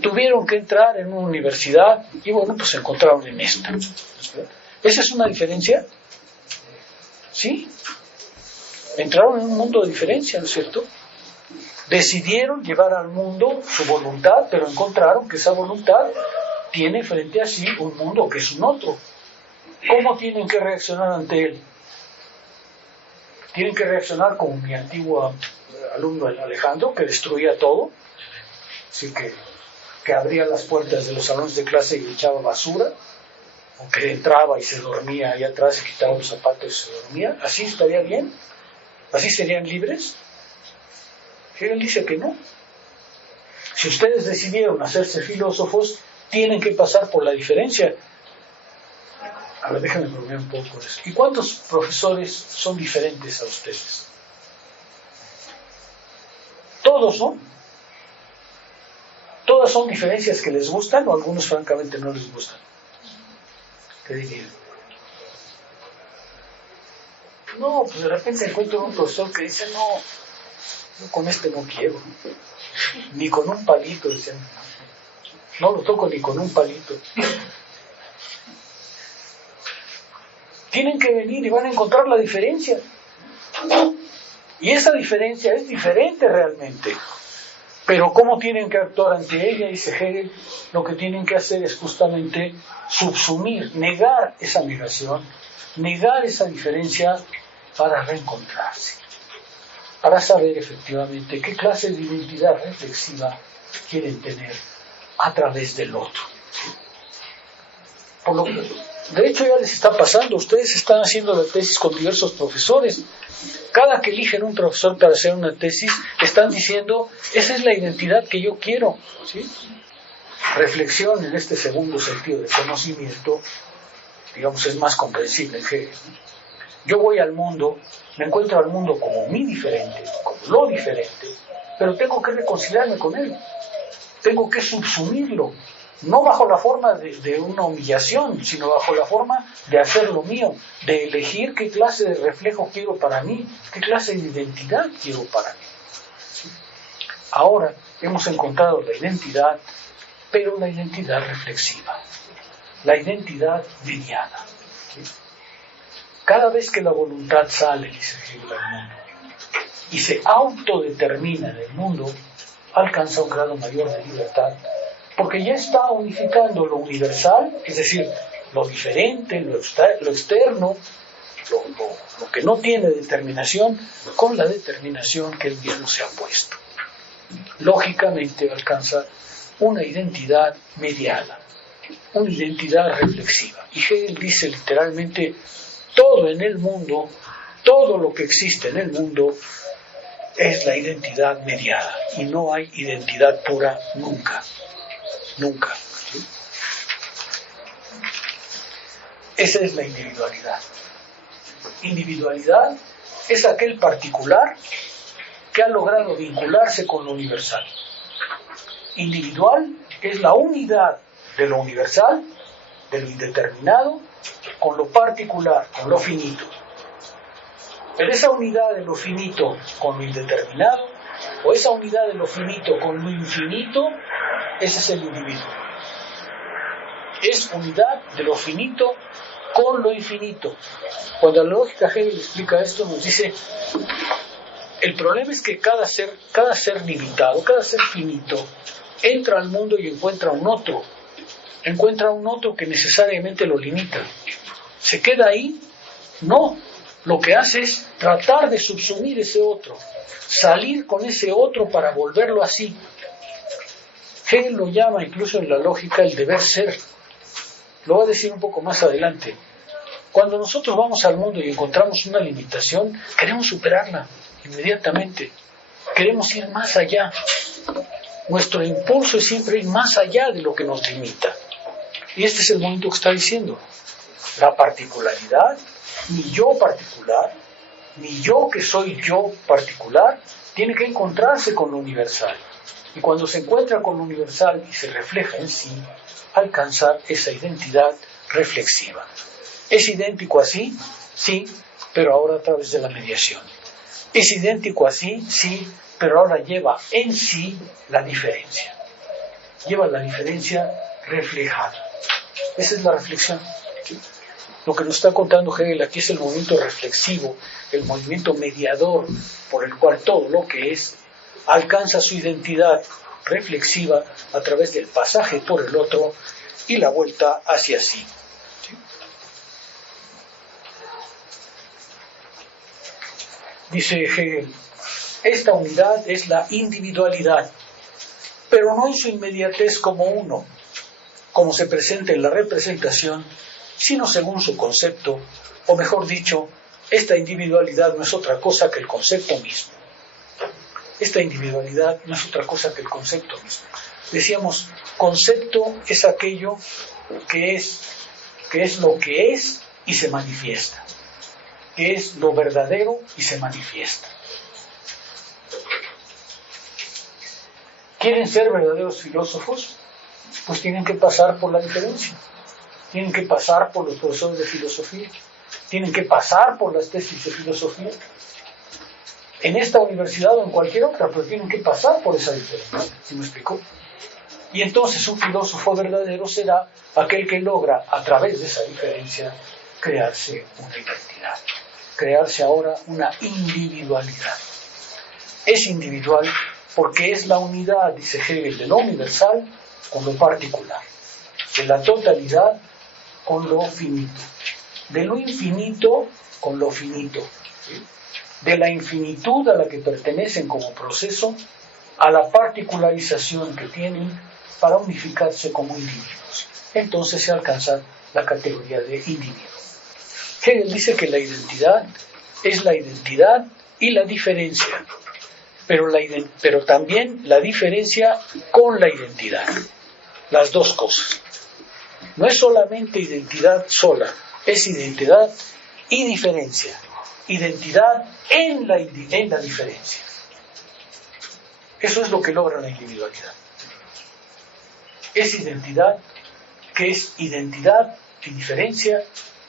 Tuvieron que entrar en una universidad y bueno, pues se encontraron en esta. ¿Esa es una diferencia? ¿Sí? Entraron en un mundo de diferencia, ¿no es cierto? Decidieron llevar al mundo su voluntad, pero encontraron que esa voluntad tiene frente a sí un mundo que es un otro. ¿Cómo tienen que reaccionar ante él? Tienen que reaccionar como mi antiguo alumno Alejandro, que destruía todo, así que abría las puertas de los salones de clase y echaba basura, o que entraba y se dormía ahí atrás, se quitaba los zapatos y se dormía. ¿Así estaría bien? ¿Así serían libres? Hegel dice que no. Si ustedes decidieron hacerse filósofos, tienen que pasar por la diferencia. A ver, déjenme bromear un poco con eso. ¿Y cuántos profesores son diferentes a ustedes? Todos, ¿no? Todas son diferencias que les gustan, o algunos francamente no les gustan. ¿Qué dirían? No, pues de repente encuentro un profesor que dice: no, yo con este no quiero, ni con un palito, dicen. No lo toco ni con un palito. Tienen que venir y van a encontrar la diferencia. Y esa diferencia es diferente realmente. Pero ¿cómo tienen que actuar ante ella? Dice Hegel, lo que tienen que hacer es justamente subsumir, negar esa negación, negar esa diferencia para reencontrarse, para saber efectivamente qué clase de identidad reflexiva quieren tener a través del otro. Por lo que, de hecho, ya les está pasando, ustedes están haciendo la tesis con diversos profesores. Cada que eligen un profesor para hacer una tesis, están diciendo, esa es la identidad que yo quiero, ¿sí? Reflexión en este segundo sentido de conocimiento, digamos, es más comprensible en Hegel. Yo voy al mundo, me encuentro al mundo como mi diferente, como lo diferente, pero tengo que reconciliarme con él, tengo que subsumirlo, no bajo la forma de una humillación, sino bajo la forma de hacer lo mío, de elegir qué clase de reflejo quiero para mí, qué clase de identidad quiero para mí. Ahora hemos encontrado la identidad, pero la identidad reflexiva, la identidad mediana. Cada vez que la voluntad sale, dice Hegel, al mundo, y se autodetermina en el mundo, alcanza un grado mayor de libertad, porque ya está unificando lo universal, es decir, lo diferente, lo externo, lo que no tiene determinación, con la determinación que él mismo se ha puesto. Lógicamente alcanza una identidad mediana, una identidad reflexiva. Y Hegel dice literalmente, todo en el mundo, todo lo que existe en el mundo, es la identidad mediada, y no hay identidad pura nunca. Nunca. ¿Sí? Esa es la individualidad. Individualidad es aquel particular que ha logrado vincularse con lo universal. Individual es la unidad de lo universal, de lo indeterminado, con lo particular, con lo finito. Pero esa unidad de lo finito con lo indeterminado, o esa unidad de lo finito con lo infinito, ese es el individuo. Es unidad de lo finito con lo infinito. Cuando la lógica Hegel explica esto, nos dice, el problema es que cada ser limitado, cada ser finito, entra al mundo y encuentra un otro que necesariamente lo limita. ¿Se queda ahí? No. Lo que hace es tratar de subsumir ese otro, salir con ese otro para volverlo así. Hegel lo llama incluso en la lógica el deber ser. Lo va a decir un poco más adelante. Cuando nosotros vamos al mundo y encontramos una limitación, queremos superarla inmediatamente. Queremos ir más allá. Nuestro impulso es siempre ir más allá de lo que nos limita. Y este es el momento que está diciendo. La particularidad, mi yo particular, mi yo que soy yo particular, tiene que encontrarse con lo universal. Y cuando se encuentra con lo universal y se refleja en sí, alcanzar esa identidad reflexiva. ¿Es idéntico así? Sí, pero ahora a través de la mediación. ¿Es idéntico así? Sí, pero ahora lleva en sí la diferencia. Lleva la diferencia reflejada. Esa es la reflexión. Lo que nos está contando Hegel aquí es el movimiento reflexivo, el movimiento mediador por el cual todo lo que es alcanza su identidad reflexiva a través del pasaje por el otro y la vuelta hacia sí. Dice Hegel, esta unidad es la individualidad, pero no en su inmediatez como uno, como se presenta en la representación, sino según su concepto, o mejor dicho, esta individualidad no es otra cosa que el concepto mismo. Esta individualidad no es otra cosa que el concepto mismo. Decíamos, concepto es aquello que es lo que es y se manifiesta, que es lo verdadero y se manifiesta. ¿Quieren ser verdaderos filósofos? Pues tienen que pasar por la diferencia. Tienen que pasar por los profesores de filosofía. Tienen que pasar por las tesis de filosofía. En esta universidad o en cualquier otra, pero tienen que pasar por esa diferencia. ¿Sí me explicó? Y entonces un filósofo verdadero será aquel que logra, a través de esa diferencia, crearse una identidad. crearse ahora una individualidad. Es individual porque es la unidad, dice Hegel, de lo universal con lo particular, de la totalidad con lo finito, de lo infinito con lo finito, de la infinitud a la que pertenecen como proceso a la particularización que tienen para unificarse como individuos. Entonces se alcanza la categoría de individuo. Hegel dice que la identidad es la identidad y la diferencia, pero también la diferencia con la identidad, las dos cosas. No es solamente identidad sola, es identidad y diferencia, identidad en la diferencia. Eso es lo que logra la individualidad. Es identidad, que es identidad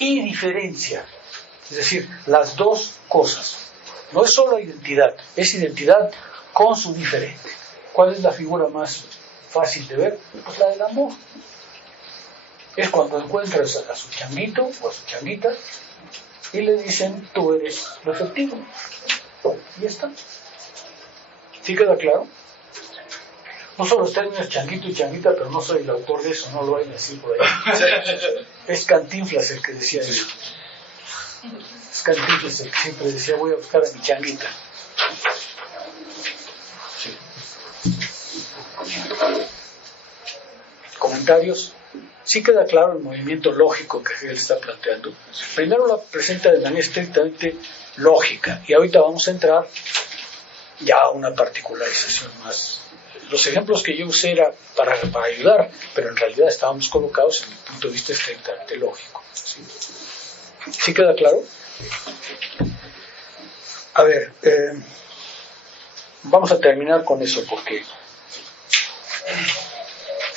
y diferencia, es decir, las dos cosas. No es solo identidad, es identidad con su diferente. ¿Cuál es la figura más fácil de ver? Pues la del amor. Es cuando encuentras a su changuito o a su changuita y le dicen, tú eres lo efectivo. Y ya está. ¿Sí queda claro? No solo los términos changuito y changuita, pero no soy el autor de eso, no lo vayan a decir por ahí. Es Cantinflas el que decía eso. Es Cantinflas el que siempre decía, voy a buscar a mi changuita. Sí. ¿Comentarios? Sí queda claro el movimiento lógico que Hegel está planteando. Primero la presenta de manera estrictamente lógica, y ahorita vamos a entrar ya a una particularización más. Los ejemplos que yo usé era para ayudar, pero en realidad estábamos colocados en el punto de vista estrictamente lógico. ¿Sí? ¿Sí queda claro? A ver, vamos a terminar con eso porque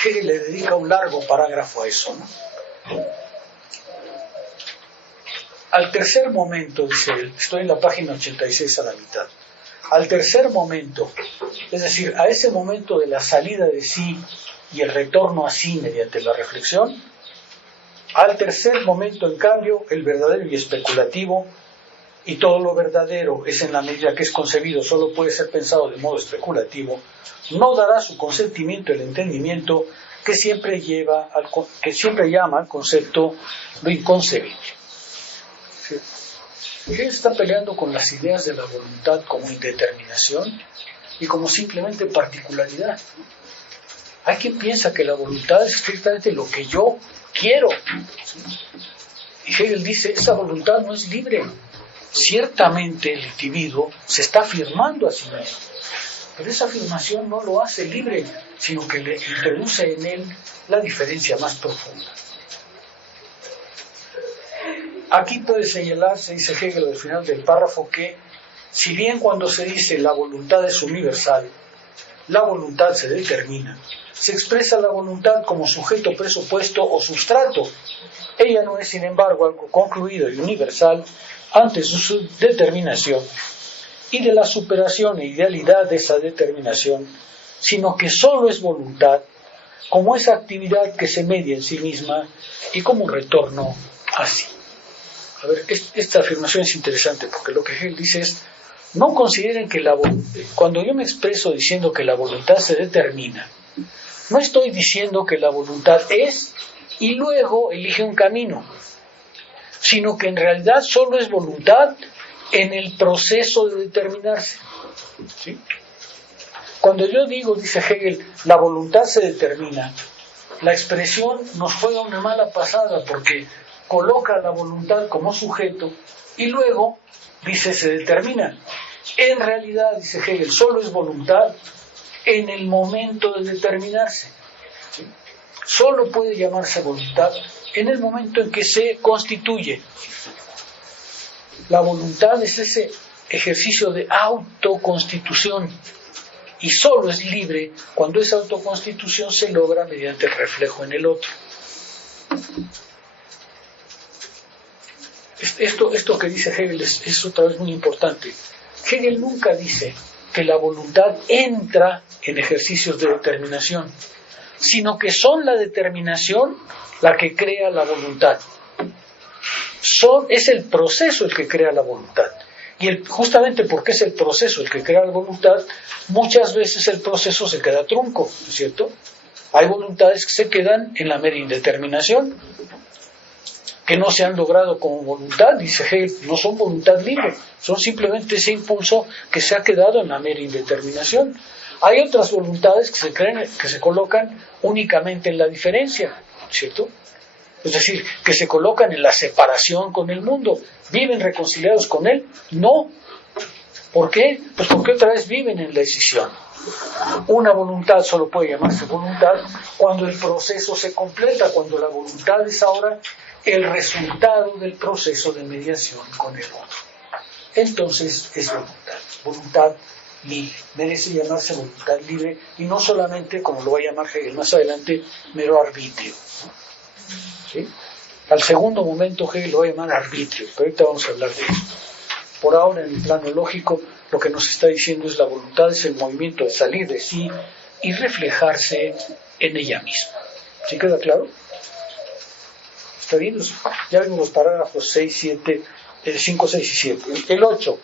Hegel le dedica un largo parágrafo a eso, ¿no? Al tercer momento, dice él, estoy en la página 86 a la mitad. Al tercer momento, es decir, a ese momento de la salida de sí y el retorno a sí mediante la reflexión, al tercer momento, en cambio, el verdadero y especulativo, y todo lo verdadero es en la medida que es concebido, solo puede ser pensado de modo especulativo, no dará su consentimiento el entendimiento que siempre llama al concepto lo inconcebible. ¿Sí? Él está peleando con las ideas de la voluntad como indeterminación y como simplemente particularidad. Hay quien piensa que la voluntad es estrictamente lo que yo quiero. Y Hegel dice, esa voluntad no es libre. Ciertamente el individuo se está afirmando a sí mismo, pero esa afirmación no lo hace libre, sino que le introduce en él la diferencia más profunda. Aquí puede señalarse, dice Hegel al final del párrafo, que si bien cuando se dice la voluntad es universal, la voluntad se determina, se expresa la voluntad como sujeto presupuesto o sustrato. Ella no es, sin embargo, algo concluido y universal ante su determinación y de la superación e idealidad de esa determinación, sino que sólo es voluntad como esa actividad que se media en sí misma y como un retorno a sí. A ver, esta afirmación es interesante porque lo que Hegel dice es, no consideren que cuando yo me expreso diciendo que la voluntad se determina, no estoy diciendo que la voluntad es y luego elige un camino, sino que en realidad solo es voluntad en el proceso de determinarse. ¿Sí? Cuando yo digo, dice Hegel, la voluntad se determina, la expresión nos juega una mala pasada porque coloca la voluntad como sujeto y luego dice se determina. En realidad, dice Hegel, solo es voluntad en el momento de determinarse. ¿Sí? Solo puede llamarse voluntad en el momento en que se constituye. La voluntad es ese ejercicio de autoconstitución y solo es libre cuando esa autoconstitución se logra mediante el reflejo en el otro. Esto que dice Hegel es otra vez muy importante. Hegel nunca dice que la voluntad entra en ejercicios de determinación, sino que son la determinación la que crea la voluntad. es el proceso el que crea la voluntad. Y justamente porque es el proceso el que crea la voluntad, muchas veces el proceso se queda trunco, ¿no es cierto? Hay voluntades que se quedan en la mera indeterminación, que no se han logrado como voluntad, dice Hegel, no son voluntad libre, son simplemente ese impulso que se ha quedado en la mera indeterminación. Hay otras voluntades que se colocan únicamente en la diferencia, ¿cierto? Es decir, que se colocan en la separación con el mundo. ¿Viven reconciliados con él? No. ¿Por qué? Pues porque otra vez viven en la escisión. Una voluntad solo puede llamarse voluntad cuando el proceso se completa, cuando la voluntad es ahora el resultado del proceso de mediación con el otro. Entonces es voluntad. Voluntad libre. Merece llamarse voluntad libre y no solamente, como lo va a llamar Hegel más adelante, mero arbitrio. ¿Sí? Al segundo momento Hegel lo va a llamar arbitrio, pero ahorita vamos a hablar de eso. Por ahora, en el plano lógico, lo que nos está diciendo es la voluntad es el movimiento de salir de sí y reflejarse en ella misma. ¿Sí queda claro? ¿Está bien? Ya vimos los parágrafos 5, 6 y 7. El 8.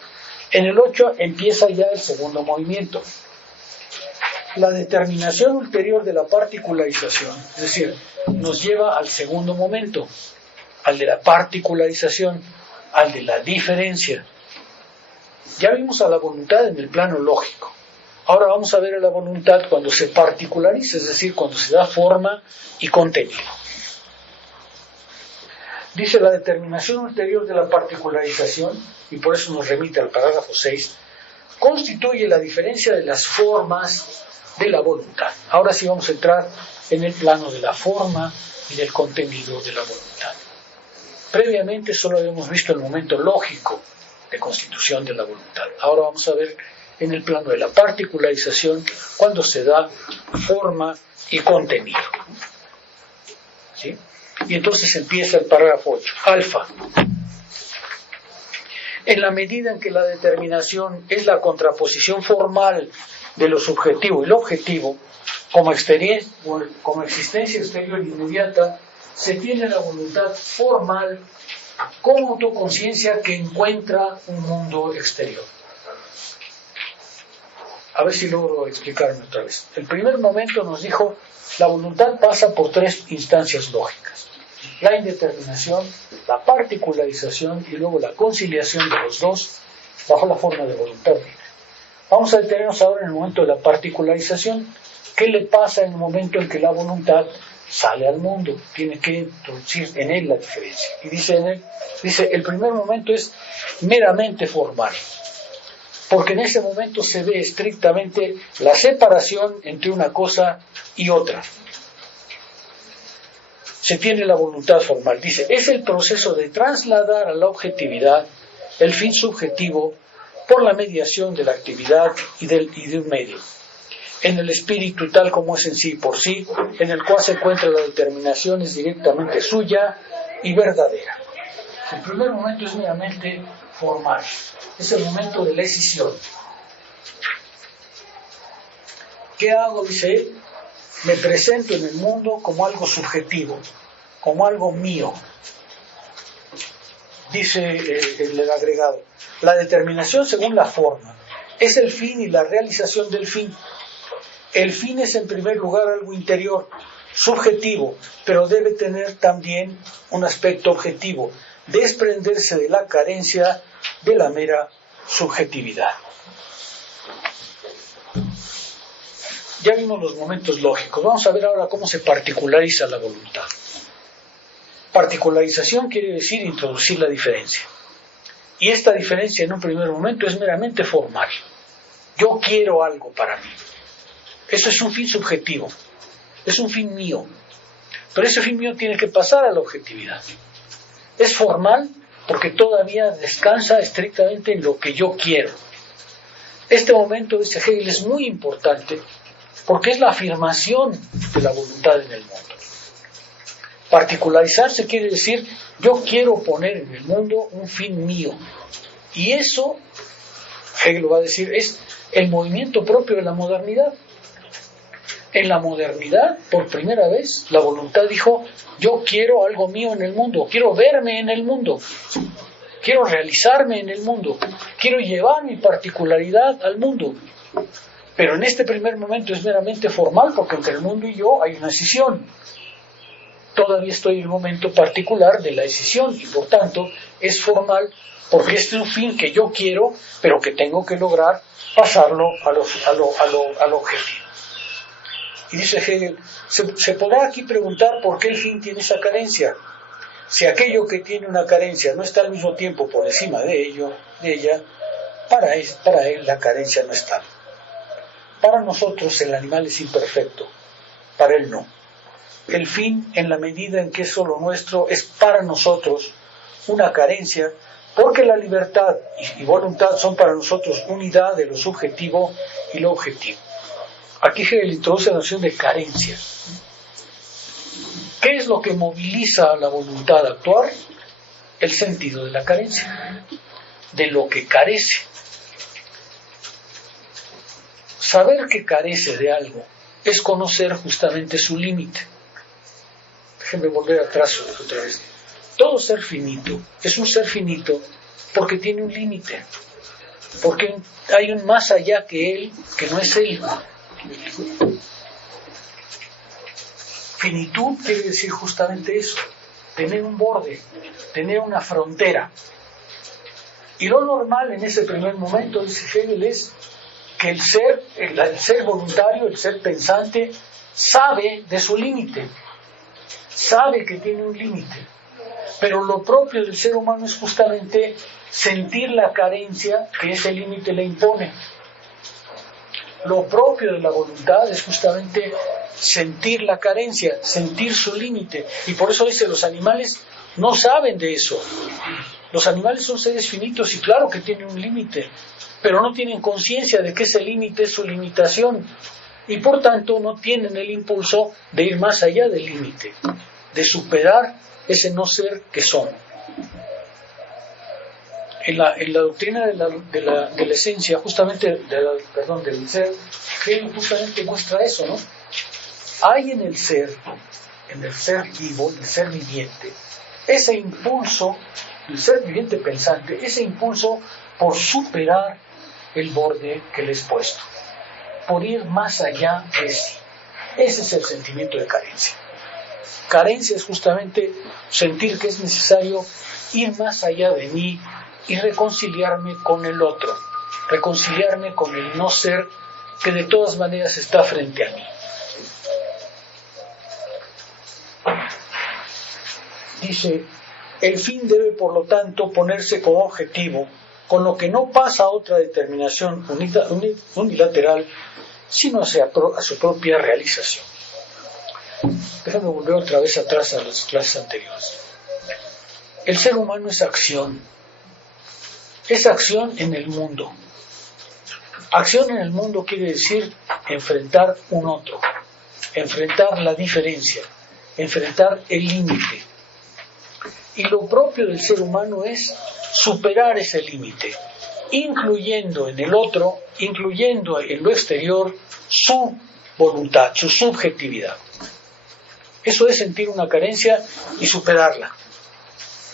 En el 8 empieza ya el segundo movimiento. La determinación ulterior de la particularización, es decir, nos lleva al segundo momento, al de la particularización, al de la diferencia. Ya vimos a la voluntad en el plano lógico. Ahora vamos a ver a la voluntad cuando se particulariza, es decir, cuando se da forma y contenido. Dice la determinación ulterior de la particularización, y por eso nos remite al parágrafo 6, constituye la diferencia de las formas de la voluntad. Ahora sí vamos a entrar en el plano de la forma y del contenido de la voluntad. Previamente solo habíamos visto el momento lógico de constitución de la voluntad. Ahora vamos a ver en el plano de la particularización cuando se da forma y contenido. ¿Sí? Y entonces empieza el parágrafo 8. Alfa. En la medida en que la determinación es la contraposición formal de lo subjetivo y lo objetivo, como existencia exterior inmediata, se tiene la voluntad formal como autoconciencia que encuentra un mundo exterior. A ver si logro explicarme otra vez. El primer momento nos dijo, la voluntad pasa por tres instancias lógicas. La indeterminación, la particularización y luego la conciliación de los dos bajo la forma de voluntad libre. Vamos a detenernos ahora en el momento de la particularización. ¿Qué le pasa en el momento en que la voluntad sale al mundo? Tiene que introducir en él la diferencia. Y dice, el primer momento es meramente formal, porque en ese momento se ve estrictamente la separación entre una cosa y otra. Se tiene la voluntad formal. Dice, es el proceso de trasladar a la objetividad el fin subjetivo por la mediación de la actividad y de un medio. En el espíritu tal como es en sí por sí, en el cual se encuentra la determinación es directamente suya y verdadera. El primer momento es meramente formal, es el momento de la escisión. ¿Qué hago? Dice él, me presento en el mundo como algo subjetivo, como algo mío. Dice el agregado, la determinación según la forma es el fin y la realización del fin. El fin es en primer lugar algo interior, subjetivo, pero debe tener también un aspecto objetivo, desprenderse de la carencia de la mera subjetividad. Ya vimos los momentos lógicos. Vamos a ver ahora cómo se particulariza la voluntad. Particularización quiere decir introducir la diferencia. Y esta diferencia en un primer momento es meramente formal. Yo quiero algo para mí. Eso es un fin subjetivo. Es un fin mío. Pero ese fin mío tiene que pasar a la objetividad. Es formal porque todavía descansa estrictamente en lo que yo quiero. Este momento, dice Hegel, es muy importante porque es la afirmación de la voluntad en el mundo. Particularizarse quiere decir, yo quiero poner en el mundo un fin mío. Y eso, Hegel lo va a decir, es el movimiento propio de la modernidad. En la modernidad, por primera vez, la voluntad dijo, yo quiero algo mío en el mundo, quiero verme en el mundo, quiero realizarme en el mundo, quiero llevar mi particularidad al mundo. Pero en este primer momento es meramente formal, porque entre el mundo y yo hay una decisión. Todavía estoy en el momento particular de la decisión, y por tanto es formal, porque este es un fin que yo quiero, pero que tengo que lograr pasarlo al objetivo. Y dice Hegel, se podrá aquí preguntar por qué el fin tiene esa carencia. Si aquello que tiene una carencia no está al mismo tiempo por encima de ella, para él la carencia no está. Para nosotros el animal es imperfecto, para él no. El fin, en la medida en que es solo nuestro, es para nosotros una carencia, porque la libertad y voluntad son para nosotros unidad de lo subjetivo y lo objetivo. Aquí Hegel introduce la noción de carencia. ¿Qué es lo que moviliza a la voluntad a actuar? El sentido de la carencia, de lo que carece. Saber que carece de algo es conocer justamente su límite. Déjenme volver atrás otra vez. Todo ser finito es un ser finito porque tiene un límite, porque hay un más allá que él, que no es él. Finitud quiere decir justamente eso, tener un borde, tener una frontera. Y lo normal en ese primer momento, dice Hegel, es que el ser voluntario, el ser pensante, sabe de su límite, sabe que tiene un límite. Pero lo propio del ser humano es justamente sentir la carencia que ese límite le impone. Lo propio de la voluntad es justamente sentir la carencia, sentir su límite. Y por eso dice, los animales no saben de eso. Los animales son seres finitos y claro que tienen un límite, pero no tienen conciencia de que ese límite es su limitación. Y por tanto no tienen el impulso de ir más allá del límite, de superar ese no ser que son. En la doctrina de la esencia, justamente, del ser, Hegel justamente muestra eso, ¿no? Hay en el ser vivo, el ser viviente, ese impulso, el ser viviente pensante, ese impulso por superar el borde que le es puesto, por ir más allá de sí. Ese es el sentimiento de carencia. Carencia es justamente sentir que es necesario ir más allá de mí y reconciliarme con el otro, reconciliarme con el no ser que de todas maneras está frente a mí. Dice, el fin debe por lo tanto ponerse como objetivo, con lo que no pasa a otra determinación unilateral, sino a su propia realización. Déjame volver otra vez atrás a las clases anteriores. El ser humano es acción en el mundo. Acción en el mundo quiere decir enfrentar un otro, enfrentar la diferencia, enfrentar el límite. Y lo propio del ser humano es superar ese límite, incluyendo en el otro, incluyendo en lo exterior, su voluntad, su subjetividad. Eso es sentir una carencia y superarla.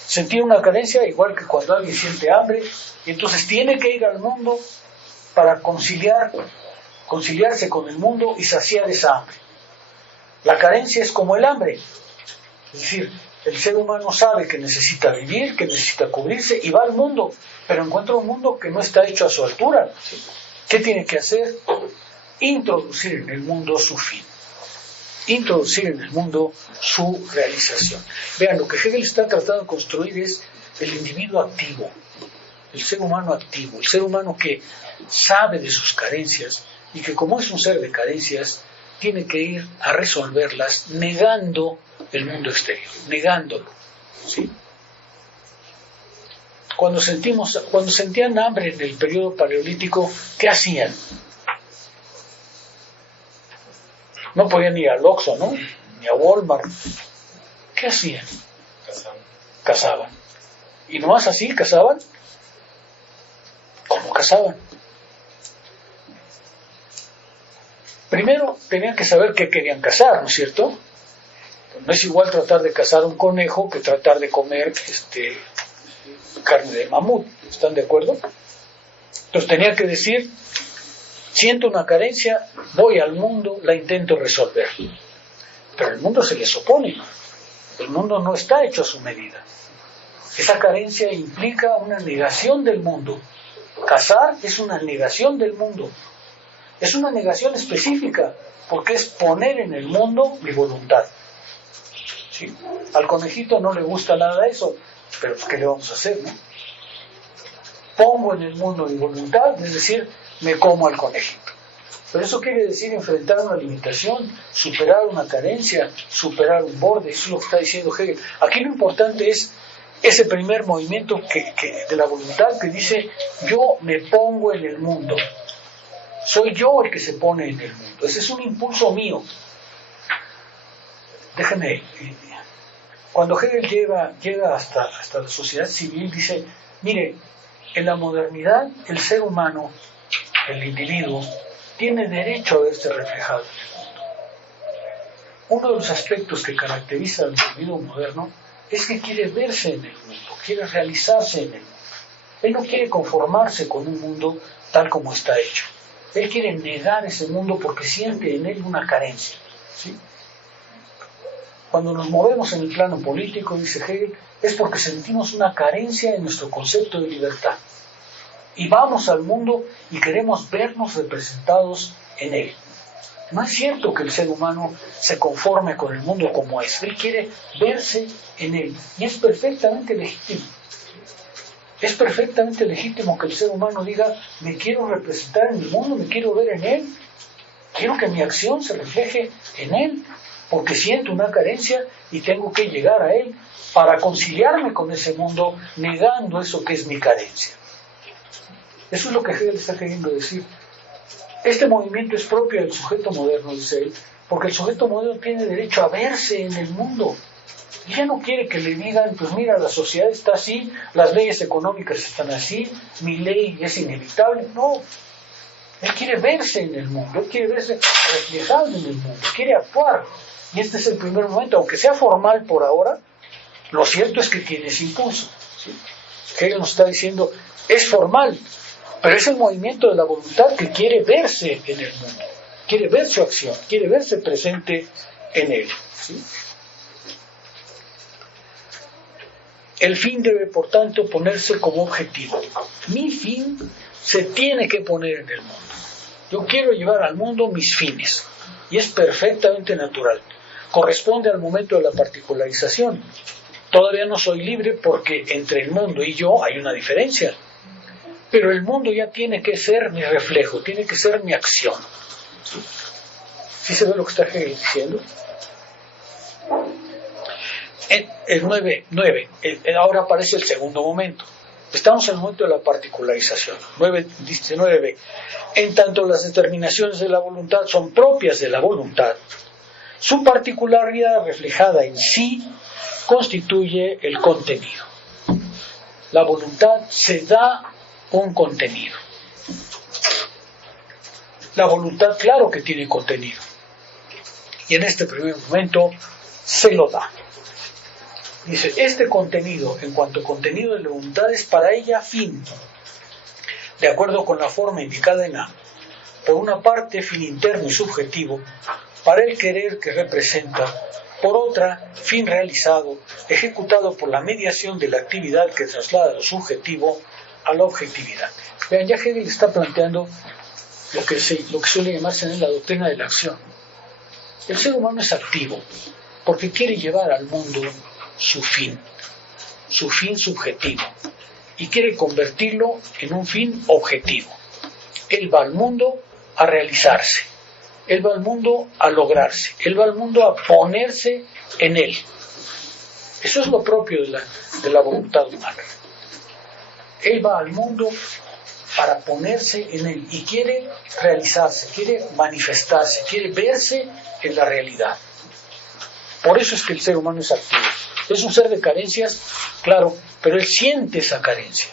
Sentir una carencia igual que cuando alguien siente hambre y entonces tiene que ir al mundo para conciliarse con el mundo y saciar esa hambre. La carencia es como el hambre, es decir, el ser humano sabe que necesita vivir, que necesita cubrirse y va al mundo, pero encuentra un mundo que no está hecho a su altura. ¿Qué tiene que hacer? Introducir en el mundo su fin, introducir en el mundo su realización. Vean, lo que Hegel está tratando de construir es el individuo activo, el ser humano activo, el ser humano que sabe de sus carencias y que como es un ser de carencias, tiene que ir a resolverlas negando el mundo exterior, negándolo, ¿sí? Cuando sentían hambre en el periodo paleolítico, ¿qué hacían? No podían ir al Oxxo, ¿no? Ni a Walmart. ¿Qué hacían? Cazaban. ¿Y nomás así cazaban? ¿Cómo cazaban? Primero tenían que saber qué querían cazar, ¿no es cierto? No es igual tratar de cazar un conejo que tratar de comer carne de mamut. ¿Están de acuerdo? Entonces tenía que decir, siento una carencia, voy al mundo, la intento resolver. Pero el mundo se les opone. El mundo no está hecho a su medida. Esa carencia implica una negación del mundo. Cazar es una negación del mundo. Es una negación específica, porque es poner en el mundo mi voluntad. ¿Sí? Al conejito no le gusta nada eso, pero pues, ¿qué le vamos a hacer, no? Pongo en el mundo mi voluntad, es decir, me como al conejito. Pero eso quiere decir enfrentar una limitación, superar una carencia, superar un borde. Eso es lo que está diciendo Hegel. Aquí lo importante es ese primer movimiento de la voluntad que dice, yo me pongo en el mundo. Soy yo el que se pone en el mundo. Ese es un impulso mío. Déjenme. Cuando Hegel llega hasta la sociedad civil, dice, mire, en la modernidad el ser humano, el individuo, tiene derecho a verse reflejado en el mundo. Uno de los aspectos que caracteriza al individuo moderno es que quiere verse en el mundo, quiere realizarse en el mundo. Él no quiere conformarse con un mundo tal como está hecho. Él quiere negar ese mundo porque siente en él una carencia. ¿Sí? Cuando nos movemos en el plano político, dice Hegel, es porque sentimos una carencia en nuestro concepto de libertad. Y vamos al mundo y queremos vernos representados en él. No es cierto que el ser humano se conforme con el mundo como es. Él quiere verse en él. Y es perfectamente legítimo. Es perfectamente legítimo que el ser humano diga, me quiero representar en el mundo, me quiero ver en él. Quiero que mi acción se refleje en él, porque siento una carencia y tengo que llegar a él para conciliarme con ese mundo, negando eso que es mi carencia. Eso es lo que Hegel está queriendo decir. Este movimiento es propio del sujeto moderno, dice él, porque el sujeto moderno tiene derecho a verse en el mundo. Y ya no quiere que le digan, pues mira, la sociedad está así, las leyes económicas están así, mi ley es inevitable. No, él quiere verse en el mundo, él quiere verse reflejado en el mundo, quiere actuar. Y este es el primer momento, aunque sea formal por ahora, lo cierto es que tiene ese impulso. ¿Sí? Hegel nos está diciendo, es formal, pero es el movimiento de la voluntad que quiere verse en el mundo, quiere ver su acción, quiere verse presente en él. ¿Sí? El fin debe, por tanto, ponerse como objetivo. Mi fin se tiene que poner en el mundo. Yo quiero llevar al mundo mis fines, y es perfectamente natural. Corresponde al momento de la particularización. Todavía no soy libre porque entre el mundo y yo hay una diferencia. Pero el mundo ya tiene que ser mi reflejo, tiene que ser mi acción. ¿Sí se ve lo que está Hegel diciendo? El 9, ahora aparece el segundo momento. Estamos en el momento de la particularización. 9b. En tanto las determinaciones de la voluntad son propias de la voluntad, su particularidad reflejada en sí constituye el contenido. La voluntad se da un contenido. La voluntad, claro que tiene contenido. Y en este primer momento se lo da. Dice, este contenido, en cuanto a contenido de la voluntad, es para ella fin, de acuerdo con la forma indicada en A. Por una parte, fin interno y subjetivo, para el querer que representa. Por otra, fin realizado, ejecutado por la mediación de la actividad que traslada lo subjetivo a la objetividad. Vean, ya Hegel está planteando lo que suele llamarse en la doctrina de la acción. El ser humano es activo, porque quiere llevar al mundo su fin subjetivo, y quiere convertirlo en un fin objetivo. Él va al mundo a realizarse, él va al mundo a lograrse, él va al mundo a ponerse en él. Eso es lo propio de la voluntad humana. Él va al mundo para ponerse en él y quiere realizarse, quiere manifestarse, quiere verse en la realidad. Por eso es que el ser humano es activo. Es un ser de carencias, claro, pero él siente esa carencia.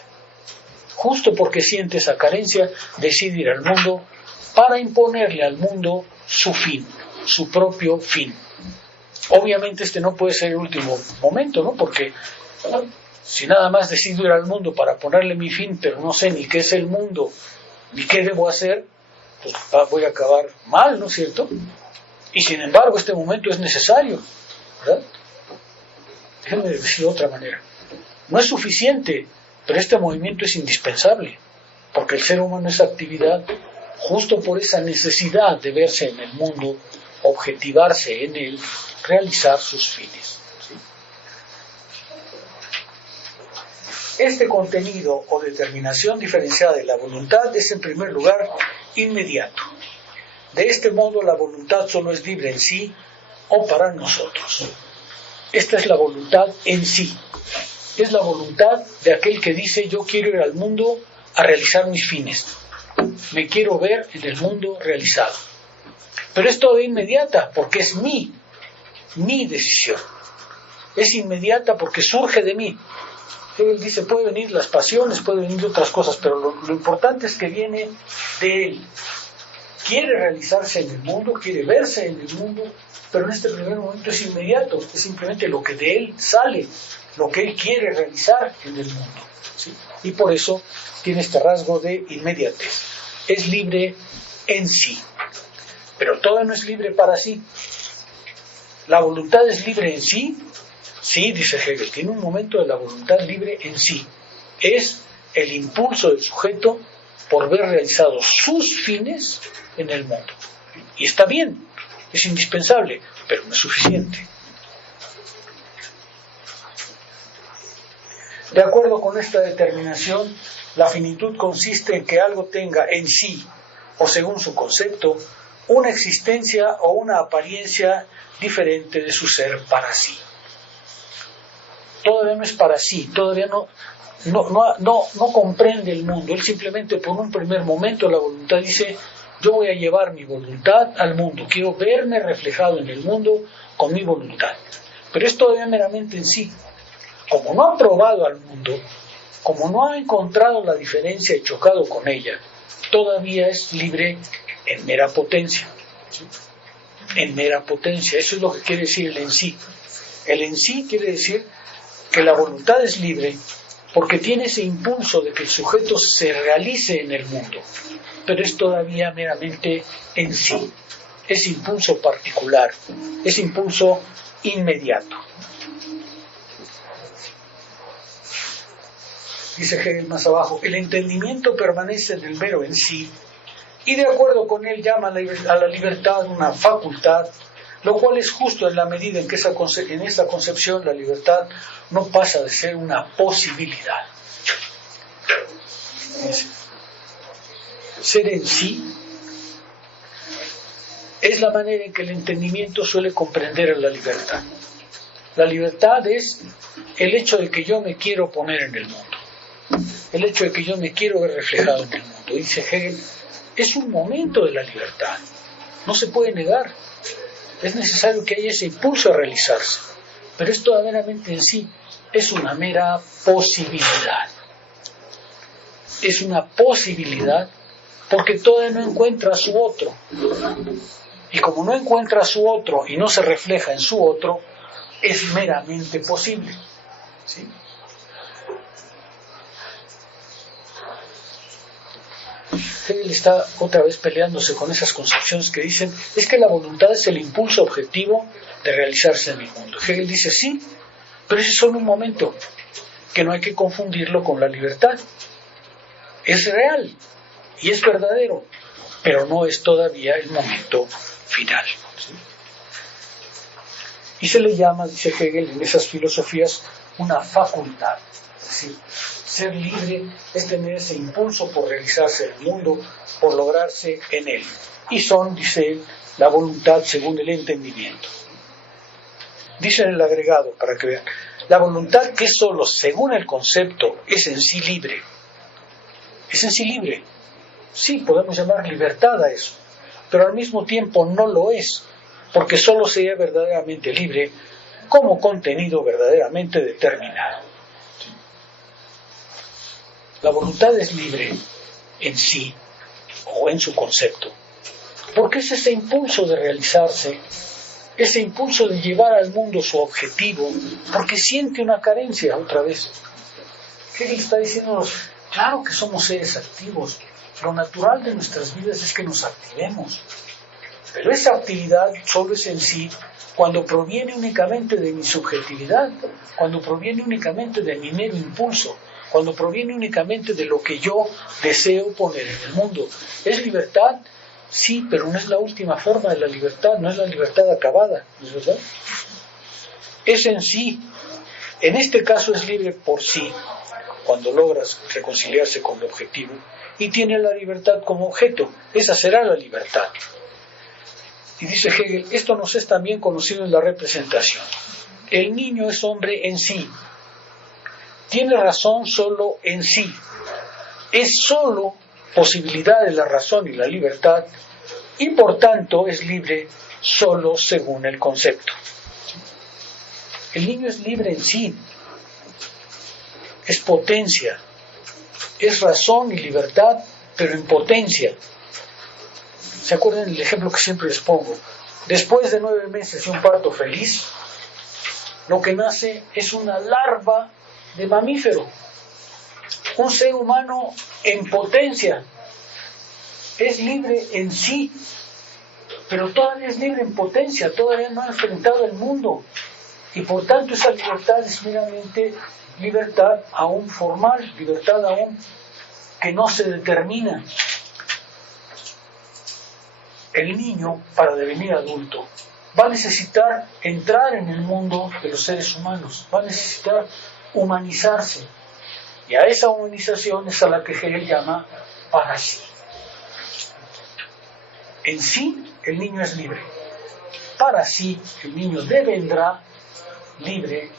Justo porque siente esa carencia, decide ir al mundo para imponerle al mundo su fin, su propio fin. Obviamente este no puede ser el último momento, ¿no? Porque si nada más decido ir al mundo para ponerle mi fin, pero no sé ni qué es el mundo, ni qué debo hacer, pues voy a acabar mal, ¿no es cierto? Y sin embargo este momento es necesario, ¿verdad? Déjenme decirlo de otra manera. No es suficiente, pero este movimiento es indispensable, porque el ser humano es actividad justo por esa necesidad de verse en el mundo, objetivarse en él, realizar sus fines. ¿Sí? Este contenido o determinación diferenciada de la voluntad es en primer lugar inmediato. De este modo la voluntad solo es libre en sí o para nosotros. Esta es la voluntad en sí. Es la voluntad de aquel que dice: yo quiero ir al mundo a realizar mis fines. Me quiero ver en el mundo realizado. Pero es toda inmediata porque es mi decisión. Es inmediata porque surge de mí. Él dice, puede venir las pasiones, puede venir otras cosas, pero lo importante es que viene de él. Quiere realizarse en el mundo, quiere verse en el mundo, pero en este primer momento es inmediato, es simplemente lo que de él sale, lo que él quiere realizar en el mundo. ¿Sí? Y por eso tiene este rasgo de inmediatez. Es libre en sí, pero todo no es libre para sí. ¿La voluntad es libre en sí? Sí, dice Hegel, tiene un momento de la voluntad libre en sí. Es el impulso del sujeto por ver realizados sus fines en el mundo. Y está bien, es indispensable, pero no es suficiente. De acuerdo con esta determinación, la finitud consiste en que algo tenga en sí, o según su concepto, una existencia o una apariencia diferente de su ser para sí. Todavía no es para sí, todavía no comprende el mundo. Él simplemente por un primer momento la voluntad dice: yo voy a llevar mi voluntad al mundo, quiero verme reflejado en el mundo con mi voluntad. Pero es todavía meramente en sí. Como no ha probado al mundo, como no ha encontrado la diferencia y chocado con ella, todavía es libre en mera potencia. ¿Sí? En mera potencia, eso es lo que quiere decir el en sí. El en sí quiere decir que la voluntad es libre porque tiene ese impulso de que el sujeto se realice en el mundo, pero es todavía meramente en sí. Es impulso particular, es impulso inmediato. Dice Hegel más abajo, el entendimiento permanece en el mero en sí, y de acuerdo con él llama a la libertad una facultad, lo cual es justo en la medida en que en esa concepción la libertad no pasa de ser una posibilidad. Ser en sí es la manera en que el entendimiento suele comprender a la libertad. La libertad es el hecho de que yo me quiero poner en el mundo, el hecho de que yo me quiero ver reflejado en el mundo. Dice Hegel, es un momento de la libertad, no se puede negar. Es necesario que haya ese impulso a realizarse, pero esto meramente en sí es una mera posibilidad. Es una posibilidad porque todavía no encuentra a su otro. Y como no encuentra a su otro y no se refleja en su otro, es meramente posible. ¿Sí? Hegel está otra vez peleándose con esas concepciones que dicen es que la voluntad es el impulso objetivo de realizarse en el mundo. Hegel dice sí, pero ese es solo un momento, que no hay que confundirlo con la libertad. Es real y es verdadero, pero no es todavía el momento final. ¿Sí? Y se le llama, dice Hegel, en esas filosofías, una facultad. Es decir, ser libre es tener ese impulso por realizarse en el mundo, por lograrse en él. Y son, dice él, la voluntad según el entendimiento. Dice en el agregado, para que vean, la voluntad que solo según el concepto es en sí libre. Es en sí libre. Sí, podemos llamar libertad a eso, pero al mismo tiempo no lo es, porque solo sería verdaderamente libre como contenido verdaderamente determinado. La voluntad es libre en sí o en su concepto, porque es ese impulso de realizarse, ese impulso de llevar al mundo su objetivo, porque siente una carencia otra vez. Hegel está diciéndonos, claro que somos seres activos, lo natural de nuestras vidas es que nos activemos, pero esa actividad solo es en sí cuando proviene únicamente de mi subjetividad, cuando proviene únicamente de mi mero impulso, cuando proviene únicamente de lo que yo deseo poner en el mundo. ¿Es libertad? Sí, pero no es la última forma de la libertad, no es la libertad acabada, ¿no es verdad? Es en sí, en este caso es libre por sí, cuando logras reconciliarse con el objetivo, y tiene la libertad como objeto, esa será la libertad. Y dice Hegel, esto nos es también conocido en la representación. El niño es hombre en sí, tiene razón solo en sí, es solo posibilidad de la razón y la libertad, y por tanto es libre solo según el concepto. El niño es libre en sí, es potencia, es razón y libertad, pero en potencia. ¿Se acuerdan el ejemplo que siempre les pongo? Después de 9 meses y un parto feliz, lo que nace es una larva de mamífero, un ser humano en potencia. Es libre en sí, pero todavía es libre en potencia, todavía no ha enfrentado el mundo, y por tanto esa libertad es meramente libertad aún formal, libertad aún que no se determina. El niño, para devenir adulto, va a necesitar entrar en el mundo de los seres humanos, va a necesitar humanizarse, y a esa humanización es a la que Hegel llama para sí. En sí, el niño es libre. Para sí, el niño devendrá libre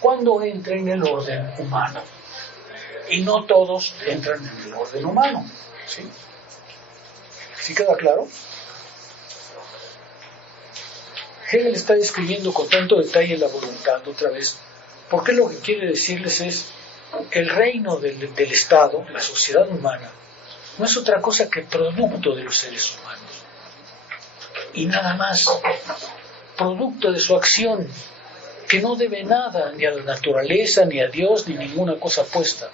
cuando entre en el orden humano. Y no todos entran en el orden humano. ¿Sí? ¿Sí queda claro? Hegel está describiendo con tanto detalle la voluntad otra vez, porque lo que quiere decirles es el reino del Estado, la sociedad humana, no es otra cosa que producto de los seres humanos. Y nada más, producto de su acción, que no debe nada ni a la naturaleza, ni a Dios, ni ninguna cosa puesta.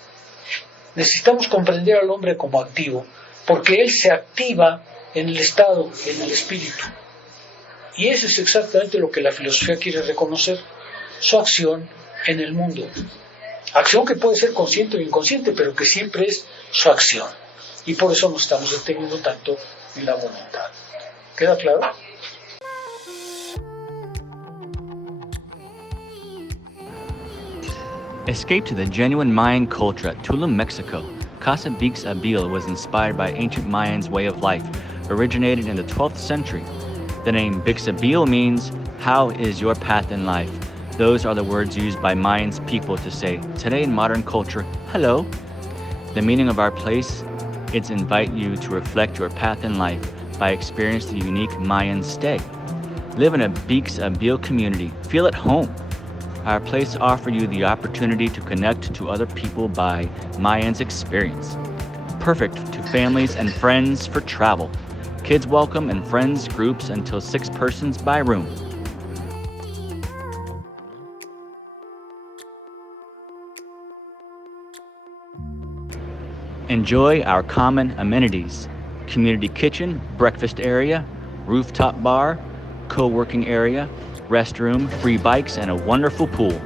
Necesitamos comprender al hombre como activo, porque él se activa en el estado, en el espíritu. Y eso es exactamente lo que la filosofía quiere reconocer, su acción en el mundo. Acción que puede ser consciente o inconsciente, pero que siempre es su acción. Y por eso nos estamos deteniendo tanto en la voluntad. ¿Queda claro? Escape to the genuine Mayan culture at Tulum, Mexico. Casa Bix Abil was inspired by ancient Mayans' way of life, originated in the 12th century. The name Bixabil means, how is your path in life? Those are the words used by Mayans people to say, today in modern culture, hello. The meaning of our place, it's invite you to reflect your path in life by experiencing the unique Mayan stay. Live in a Bixabil community, feel at home. Our place offers you the opportunity to connect to other people by Mayans experience. Perfect to families and friends for travel. Kids welcome and friends groups until 6 persons by room. Enjoy our common amenities: community kitchen, breakfast area, rooftop bar, co-working area, restroom, free bikes, and a wonderful pool.